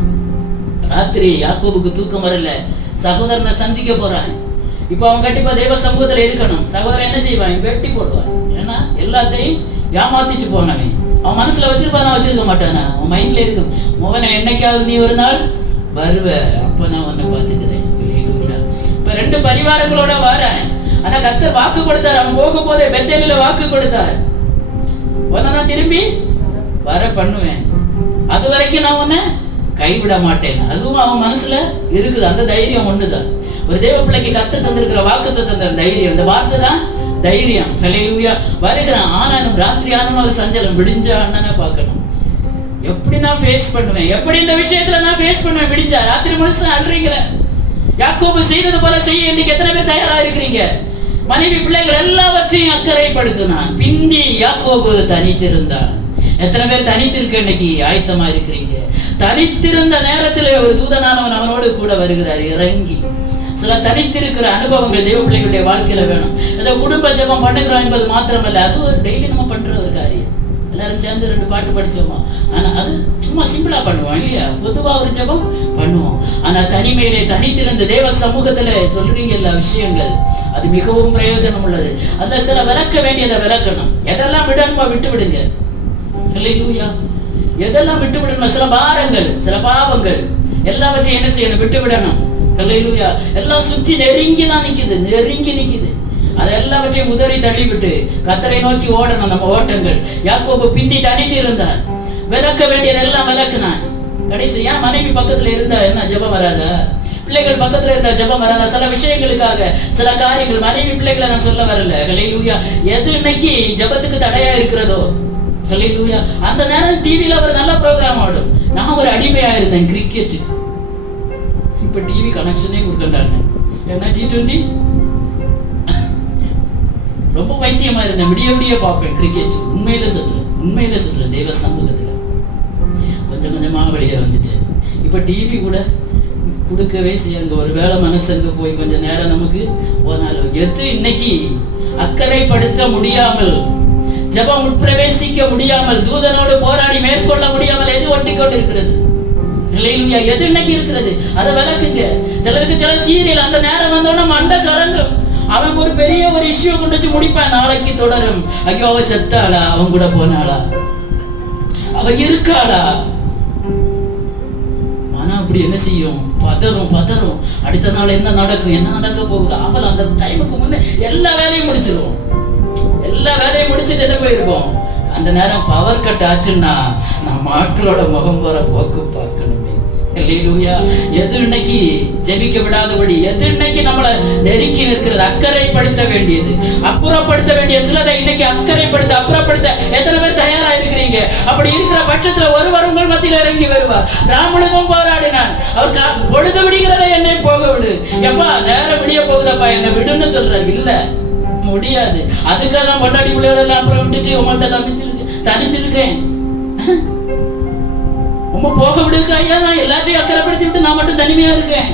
ராத்திரி யாக்கோபுக்கு தூக்கம் வரல. சகோதரனை சந்திக்க போறான். இப்ப அவன் கண்டிப்பா தேவ சமூகத்துல இருக்கணும். சகோதரன் என்ன செய்வான்? வெட்டி போடுவான். ஏன்னா எல்லாத்தையும் ஏமாத்திட்டு போனவன். அவன் மனசுல வச்சிருப்பானா? வச்சிருக்க மாட்டானா? அவன் மைண்ட்ல இருக்கும். மோகனை என்னைக்காவது நீ ஒரு நாள் வருவ, அப்ப நான் உன்னை பாத்துக்கிறேன். இப்ப 2 பரிவாரங்களோட வரேன். ஆனா கர்த்தர் வாக்கு கொடுத்தார். அவன் போகும் போதே பெத்தேலில வாக்கு கொடுத்தார், உன்னை நான் திரும்பி வர பண்ணுவேன், அது வரைக்கும் நான் உன்னை கைவிட மாட்டேன். அதுவும் அவன் மனசுல இருக்குது. அந்த தைரியம் ஒண்ணுதான். ஒரு தேவ பிள்ளைக்கு கர்த்தர் தந்திருக்கிற வாக்கு தந்த தைரியம், இந்த வார்த்தை தான் தைரியம். ஹல்லேலூயா. வருகிறான். ஆனாலும் ராத்திரி ஆனாலும் ஒரு சஞ்சலம். விடிஞ்ச அண்ணனை பார்க்கணும். எப்படி நான் ஃபேஸ் பண்ணுவேன்? எப்படி இந்த விஷயத்துல நான் ஃபேஸ் பண்ணுவேன்? விடிஞ்சா ராத்திரி முழுசா அல்றீங்களே. யாக்கோபு செய்தது போல செய்ய இன்னைக்கு எத்தனை பேர் தயாரா இருக்கிறீங்க? மனைவி பிள்ளைகள் எல்லாவற்றையும் அக்கறைப்படுத்தினான். பிந்தி யாக்கோபு தனித்திருந்தான். எத்தனை பேர் தனித்திருக்க இன்னைக்கு ஆயத்தமா இருக்கிறீங்க? தனித்திருந்த நேரத்தில் ஒரு தூதனானவன் அவனோடு கூட வருகிறார் இறங்கி. சில தனித்திருக்கிற அனுபவங்கள் தேவ பிள்ளைகளுடைய வாழ்க்கையில வேணும். ஏதோ குடும்ப ஜெபம் பண்ணுகிறோம் என்பது மாத்திரமல்ல, அது ஒரு டெய்லி நம்ம பண்ற ஒரு காரியம். எல்லாரும் சேர்ந்து 2 பாட்டு படிச்சோமா, ஆனா அது சும்மா சிம்பிளா பண்ணுவோம் இல்லையா? பொதுவா ஒரு ஜெபம் பண்ணுவோம். ஆனா தனிமையிலே தனித்திருந்த தேவ சமூகத்துல சொல்றீங்க எல்லா விஷயங்கள், அது மிகவும் பிரயோஜனம் உள்ளது. அதுல சில விளக்க வேண்டியதை விளக்கணும். எதெல்லாம் விடணுமோ விட்டு விடுங்க. ஹல்லேலூயா. எதெல்லாம் விட்டு விடணும்? சில பாரங்கள், சில பாவங்கள் எல்லாவற்றையும் என்ன செய்யணும்? விட்டு விடணும். ஹல்லேலூயா. எல்லாம் சுற்றி நெருங்கி தான் நிக்குது, நெருங்கி நிக்குது. அது எல்லாவற்றையும் உதறி தள்ளிவிட்டு கர்த்தரை நோக்கி ஓடணும் நம்ம ஓட்டங்கள். யாக்கோபு பிந்தி தனித்து இருந்தார், விளக்க வேண்டியதெல்லாம் விளக்குனான். கடைசி ஏன் மனைவி பக்கத்துல இருந்தா என்ன ஜெபம் வராதா? பிள்ளைகள் பக்கத்துல இருந்தா ஜெபம் வராதா? சில விஷயங்களுக்காக சில காரியங்கள், மனைவி பிள்ளைகளை நான் சொல்ல வரல. ஹல்லேலூயா. எது இன்னைக்கு ஜெபத்துக்கு தடையா இருக்கிறதோ, ஹல்லேலூயா, அந்த நேரம் டிவில ஒரு நல்ல ப்ரோக்ராம் ஆடும். நான் ஒரு அடிமையா இருந்தேன் கிரிக்கெட். இப்ப டிவி கனெக்ஷனே கொடுக்கண்டாங்க. என்ன T20 ரொம்ப வைத்தியமா இருந்தேன். விடிய விடிய பார்ப்பேன் கிரிக்கெட். உண்மையில சொல்றேன் தேவ சமூகத்துல கொஞ்சம் கொஞ்சமா வெளியே வந்துட்டேன். இப்ப டிவி கூட கொடுக்கவே செய்யாங்க. ஒரு வேளை மனசங்க போய் கொஞ்ச நேரம் நமக்கு போனாலும் எது இன்னைக்கு அக்கறைப்படுத்த முடியாமல், ஜெபம் உட்பிரவேசிக்க முடியாமல், தூதனோடு போராடி மேற்கொள்ள முடியாமல் எது ஒட்டி கொண்டு இருக்கிறது? ஹல்லேலூயா. எது இன்னைக்கு இருக்கிறது? அதை விளக்குங்க. சிலருக்கு சில சீரியல் அந்த நேரம் வந்தோன்னா மண்டை கறந்தும், அவன் ஒரு பெரிய ஒரு இஷ்யூ கொண்டு வச்சு முடிப்பான். நாளைக்கு தொடரும். ஐயோ, அவ செத்தாளா? அவன் கூட போனாளா? அவ இருக்காளா? ஆனா அப்படி என்ன செய்யும்? பதறும். அடுத்த நாள் என்ன நடக்க போகுது? அவள் அந்த டைமுக்கு முன்னே எல்லா வேலையும் முடிச்சிருவோம். எல்லா வேலையும் முடிச்சுட்டு என்ன போயிருப்போம். அந்த நேரம் பவர் கட் ஆச்சுன்னா நம்ம ஆட்களோட முகம் போற போக்கு பார்க்கணுமே. ஹல்லேலூயா. எது இன்னைக்கு ஜெபிக்க விடாதபடி, எது இன்னைக்கு நம்மளை நெருக்கி நிற்கிறது? அக்கறைப்படுத்த வேண்டியது, அப்புறப்படுத்த வேண்டிய சிலரை இன்னைக்கு அக்கறைப்படுத்த, அப்புறப்படுத்த எத்தனை பேர் தயாரா இருக்கிறீங்க? அப்படி இருக்கிற பட்சத்துல ஒருவர் உங்கள் மத்தியில் இறங்கி வருவார். ராமனுக்கும் போராடினான். அவர் பொழுது விடுகிறத என்னை போக விடு. எப்பா நேரம் விடிய போகுதப்பா, என்னை விடுன்னு சொல்றாரு. இல்ல, முடியாது. அதுக்காக நான் பொண்டாட்டி பிள்ளையோட எல்லாம் அப்புறம் விட்டுட்டு உங்கள்கிட்ட தனிச்சிருக்கேன். உங்க போக விடுக்க ஐயா, நான் எல்லாத்தையும் அக்கறைப்படுத்தி விட்டு நான் மட்டும் தனிமையா இருக்கேன்.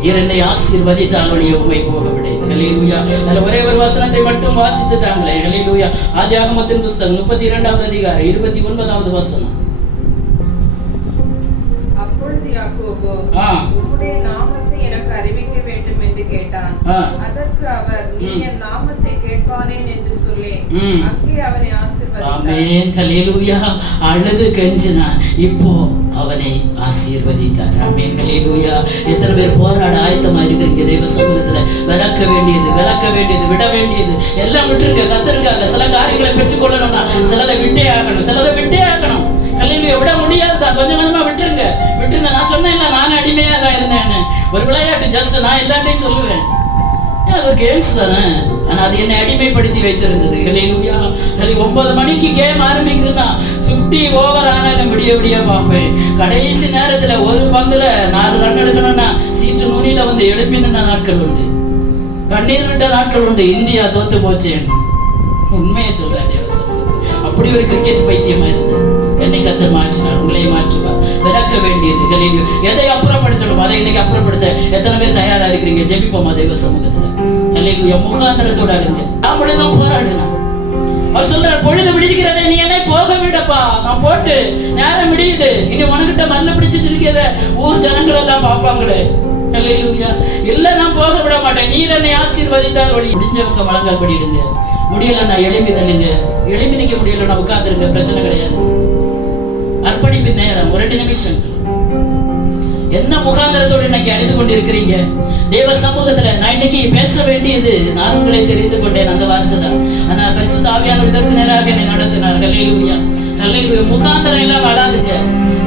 நீர் என்னை ஆசீர்வதித்தாலுடைய உம்மை போக விடு. ஹல்லேலூயா. அதுல ஒரே ஒரு வசனத்தை மட்டும் வாசித்துட்டாங்களே. ஹல்லேலூயா. ஆதியாகமத்தின் புஸ்தகம் 32வது அதிகாரம் 29வது வசனம். அப்பொழுது யாக்கோபு உம்முடைய நாமத்தை எனக்கு அறிவிக்க வேண்டும் என்று கேட்டான். அதற்கு அவர், நீ என் நாமத்தை கேட்பானேன் என்று சொல்லி அங்கே அவனை ஆசீர்வதித்தார். ஆமென். ஹல்லேலூயா. அழுது கெஞ்சினான், இப்போ அவனை ஆசீர்வதித்தார். ஆமென். ஹல்லேலூயா. எத்தனை பேர் போராட ஆயத்தமா இருக்கிறீங்க? தேவ சமூகத்துல விளக்க வேண்டியது, விட வேண்டியது எல்லாம் விட்டுருங்க. கர்த்தருக்காக சில காரியங்களை பெற்றுக்கொள்ளணும்னா சிலதை விட்டே ஆகணும். ஹல்லேலூயா. விட முடியாதுதான். கொஞ்சம் கொஞ்சமா விட்டுருங்க. நான் சொன்னேன் இல்ல, நானும் அடிமையா தான் இருந்தேன்னு. ஒரு விளையாட்டு, ஜஸ்ட் நான் எல்லாத்தையும் சொல்லுவேன். அது கேம்ஸ் தானே, ஆனா அது என்னை அடிமைப்படுத்தி வைத்திருந்தது. ஹல்லேலூயா. 9 மணிக்கு கேம் ஆரம்பிக்குதுன்னா 50 ஓவர் ஆனாலும் விடிய பார்ப்பேன். கடைசி நேரத்துல ஒரு பங்குல 4 ரன் எடுக்கணும்னா சீட்டு நுனியில வந்து எழுப்பின நாட்கள் உண்டு, கண்ணீர் விட்ட நாட்கள் உண்டு. இந்தியா தோத்து போச்சேன். உண்மையை சொல்றேன் தேவ சமூகத்தில். அப்படி ஒரு கிரிக்கெட் பைத்தியமா இருந்தேன். என்னை கர்த்தர் மாற்றினார், உங்களை மாற்றுவார். விளக்க வேண்டியது, எதை அப்புறப்படுத்தணும் அதை இன்னைக்கு அப்புறப்படுத்த எத்தனை பேர் தயாரா இருக்கிறீங்க? ஜெபிப்போமா தேவ சமூகத்துல. ஹல்லேலூயா. முகாந்திரத்தோட அடுங்க. நாமளும் போராடணும். அவர் சொல்றார், பொழுது விடுகிறதை நீ என்னை போக விடப்பா. நான் போட்டு நேரம் விடியுது, இனி உனக்கிட்ட மல்ல பிடிச்சிட்டு இருக்கிறத ஊர் ஜனங்கள் எல்லாம் பார்ப்பாங்களே. ஹல்லேலூயா. இல்ல, நான் போக விட மாட்டேன். நீ என்னை ஆசீர்வதித்தால் வழி. முடிஞ்சவங்க வழங்கல் படிடுங்க, முடியலன்னா எழுப்பி தள்ளுங்க. எழுப்பி நிக்க முடியலன்னா உட்கார்ந்துருங்க, பிரச்சனை கிடையாது. அர்ப்பணிப்பின் நேரம் 2 நிமிஷம். என்ன முகாந்திரத்தோடு இன்னைக்கு அழிந்து கொண்டிருக்கிறீங்க தேவ சமூகத்துல? நான் இன்னைக்கு பேச வேண்டியது, நான் உங்களை தெரிந்து கொண்டேன், அந்த வார்த்தை தான். ஆனா பரிசுத்த ஆவியானவர் இதற்கு நேராக என்னை நடத்தினார். ஹல்லேலூயா. ஹல்லேலூயா. முகாந்திரம் எல்லாம் வராதுங்க.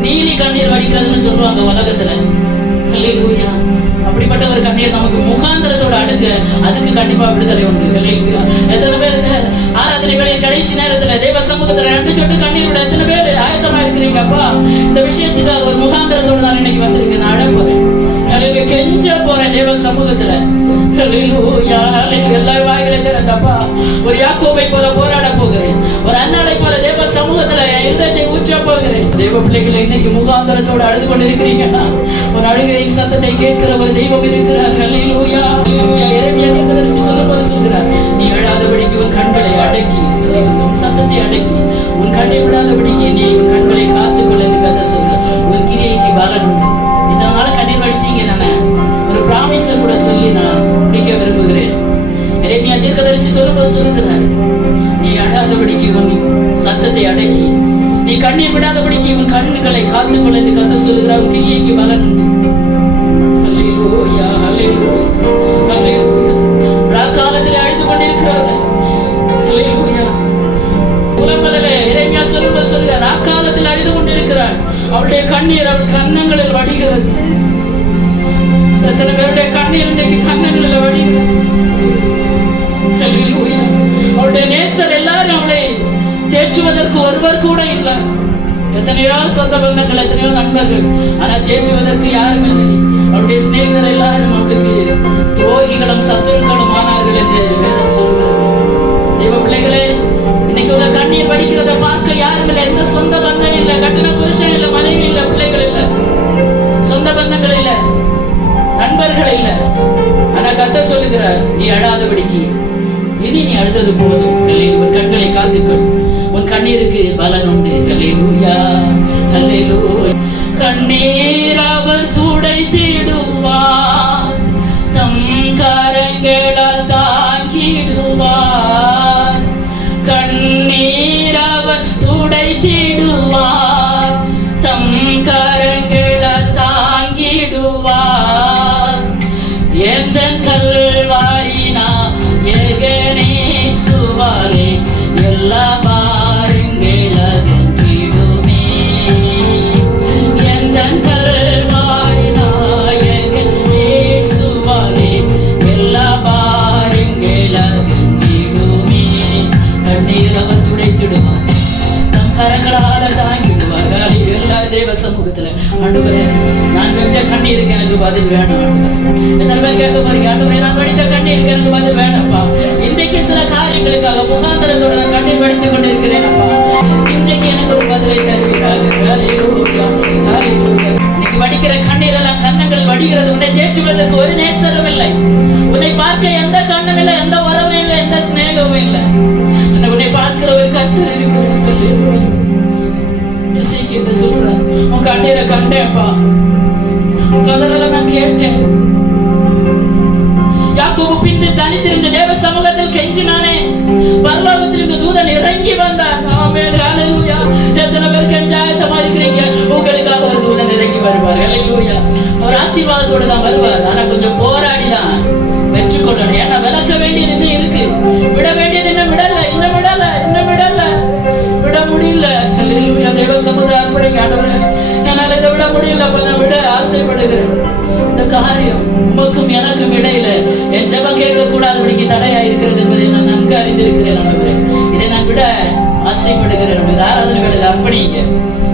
நீலி கண்ணீர் வடிக்கிறதுன்னு சொல்லுவாங்க உலகத்துல. ஹல்லேலூயா. அப்படிப்பட்ட ஒரு கண்ணீர் நமக்கு முகாந்திரத்தோட அடுங்க, அதுக்கு கண்டிப்பா விடுதலை உண்டு. ஹல்லேலூயா. எத்தனை பேர் ஆராதனை வேளையின் கடைசி நேரத்துல தேவ சமூகத்துல 2 சொட்டு கண்ணீரோட எத்தனை பேர் ஆயத்தமா இருக்கிறீங்க? அப்பா, இந்த விஷயத்துக்காக ஒரு முகாந்திரத்தோட நான் இன்னைக்கு வந்திருக்கேன். நான் அழ போறேன். ஹல்லேலூயா. கெஞ்ச போறேன் தேவ சமூகத்துல. ஹல்லேலூயா. ஹல்லேலூயா. எல்லா வாய்களை திறந்தப்பா, ஒரு யாக்கோபை போல போராட போகிறேன். ஒரு அன்னாளை போல தேவ சமூகத்துல இருதயத்தை ஊற்ற போகிறேன். தெய்வ பிள்ளைகளை இன்னைக்கு முகாந்தரத்தோடு அழுது கொண்டிருக்கிறீங்கன்னா ஒரு அழுகையின் சத்தத்தை கேட்கிற ஒரு தெய்வம் இருக்கிறார். ஹல்லேலூயா, ஹல்லேலூயா. எரேமியா தீர்க்கதரிசி சொல்லும்போது சொல்கிறார், நீ அழாதபடிக்கு உன் கண்களை அடக்கி, உன் சத்தத்தை அடக்கி, உன் கண்ணை விடாதபடிக்கு நீ உன் கண்களை காத்துக்கொள்ள என்று கர்த்தர் சொல்கிறார். ஒரு கிரியைக்கு பலன் உண்டு. இதனால கண்ணீர் வடிச்சீங்க. நான் ஒரு பிராமிஸை கூட சொல்லி நான் முடிக்க விரும்புகிறேன். எரேமியா தீர்க்கதரிசி சொல்லும்போது சொல்லுகிறார், நீ அழாதபடிக்கு உன் சத்தத்தை அடக்கி, நீ கண்ணீர் விடாதபடிக்கு உன் கண்களை காத்துக்கொள்ள என்று கர்த்தர் சொல்லுகிறார். உன் கிரியைக்கு பலன் உண்டு. ஹல்லேலூயா, ஹல்லேலூயா, ஹல்லேலூயா. ராக்காலத்திலே அழுது கொண்டிருக்கிறவர்கள், ஹல்லேலூயா. புலம்பலிலே எரேமியா சொல்லும்போது சொல்லுகிறார், ராக்காலத்தில் அழுது கொண்டிருக்கிறார். அவளுடைய கண்ணீர் அவள் கன்னங்களில் வடிகிறது. எத்தனை பேருடைய கண்ணீர் இன்றைக்கு கன்னங்களில் வடிகிறது. ஹல்லேலூயா. அவளுடைய நேசர் எல்லாரும் அவளை தேற்றுவதற்கு ஒருவர் கூட இல்லை. எத்தனையோ சொந்த பந்தங்கள், எத்தனையோ நண்பர்கள், ஆனா தேற்றுவதற்கு யாரும் இல்லை. அவளுடைய சிநேகிதர் எல்லாரும் அவளுக்கு துரோகிகளும் சத்துருக்களும் ஆனார்கள் என்று வேதம் சொல்கிறது. தெய்வ பிள்ளைகளே, இன்னைக்கு உங்க கண்ணீர் வடிக்கிறத பார்க்க யாரும் இல்லை. எந்த சொந்த பந்தம் இல்லை, கட்டின புருஷன் இல்லை, மனைவி இல்லை, பிள்ளைகள் இல்லை, சொந்த பந்தங்கள் இல்லை, நண்பர்கள் இல்லை. ஆனா கர்த்தர் சொல்லுகிறார், நீ அழாதபடிக்கு இனி நீ அழுதது போதும். உன் கண்களை காத்துக்கொள், உன் கண்ணீருக்கு பலன் உண்டு. ஹல்லேலூயா, ஹல்லேலூயா. கண்ணீர் அவர் துடைத்திடுவார், தம் கரங்களால் தாங்கிடுவார். கண்ணீர் அவர் துடைத்திடுவார், தம் கரங்களால் தாங்கிடுவார். எந்த கல்வாரினா ஏகனேசுவாலே எல்லா பாருங்கள் அகற்றிடுமே. எந்த கல்வாரினா ஏகனேசுவாலே எல்லா பாருங்கள் அகற்றிடுமே. கண்ணீர் அவர் துடைத்திடுவார், தம் கரங்களால தாங்கிடுவார். எல்லா தேவ சமூகத்துல ஆண்டவரே, நான் வெட்ட கண்ணீருக்கு எனக்கு பதில் வேணும். எத்தனை பேர் கேட்க போறீங்க, ஆண்டவரே நான் வடித்த கண்ணீருக்கு எனக்கு பதில் வேணப்பா. இன்றைக்கு சில காரியங்களுக்காக முகாந்தரத்தோட நான் கண்ணீர் வடித்துக் கொண்டிருக்கிறேன் அப்பா. இன்றைக்கு எனக்கு ஒரு பதிலை தருவீர்கள். ஹல்லேலூயா, ஹல்லேலூயா. இன்னைக்கு வடிக்கிற கண்ணீர் எல்லாம் கன்னங்கள் வடிகிறது. உன்னை தேற்றுவதற்கு ஒரு நேசரும் இல்லை, உன்னை பார்க்க எந்த கண்ணும் இல்லை, எந்த உறவும் இல்லை, எந்த சிநேகமும் இல்லை. உன்னை பார்க்கிற ஒரு கர்த்தர் இருக்கிறார். சொல்றேன், உன் கண்ணீரை கண்டேன்ப்பா, உன் கதறல நான் கேட்டேன். யாக்கோபு பின்பு தனித்திருந்த தேவ சமூகத்தில் கெஞ்சினானே, பரலோகத்திலிருந்து தூதன் இறங்கி வந்தான். ஆமென், ஹல்லேலூயா. எத்தனை பேர் கெஞ்சாயத்தமா இருக்கிறீங்க? உங்களுக்காக ஒரு தூதன் இறங்கி வருவார். ஹல்லேலூயா. அவர் ஆசீர்வாதத்தோடு தான் வருவார். ஆனா கொஞ்சம் போராடிதான் பெற்றுக்கொள்ளணும். ஏன்னா விளக்க வேண்டியது இன்னும் இருக்கு, விட வேண்டியது இன்னும் விடல, இன்னும் விடல, இன்னும் விடல, விட முடியல. ஹல்லேலூயா. தேவ சமுதாயம் அர்ப்பணிங்க. ஆண்டவரே, என்னால இதை விட முடியல, நான் விட ஆசைப்படுகிறேன். இந்த காரியம் உமக்கும் எனக்கும் இடையில என் ஜெபம் கேட்க கூடாதபடிக்கு தடையா இருக்கிறது என்பதை நான் நன்கு அறிந்திருக்கிறேன். ஆண்டவரே, இதை நான் விட ஆசைப்படுகிறேன். ஆராதனை வேளையில அர்ப்பணிங்க.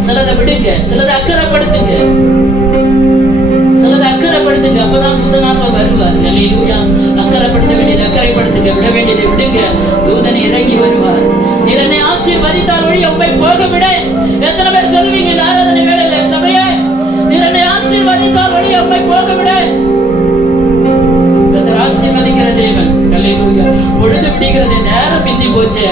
சிலதை விடுங்க, சிலதை அக்கறைப்படுத்துங்க, சிலதை அக்கறைப்படுத்துங்க. அப்பதான் தூதனானவர் வருவார். ஹல்லேலூயா. அக்கறைப்படுத்த வேண்டியதை அக்கறைப்படுத்துங்க, விட வேண்டியதை விடுங்க. தூதன் இறங்கி வருவார். நீர் என்னை ஆசீர்வதித்தால் வழி உம்மை போக விட. எத்தனை பேர் சொல்லுவீங்க இந்த ஆராதனை வேளையில? சபையே, நீர் என்னை ஆசீர்வதித்தால் வழி உம்மை போக விட. கர்த்தர் ஆசீர்வதிக்கிற தேவன். ஹல்லேலூயா. பொழுது விடுகிறது, நேரம் பிந்தி போச்சு.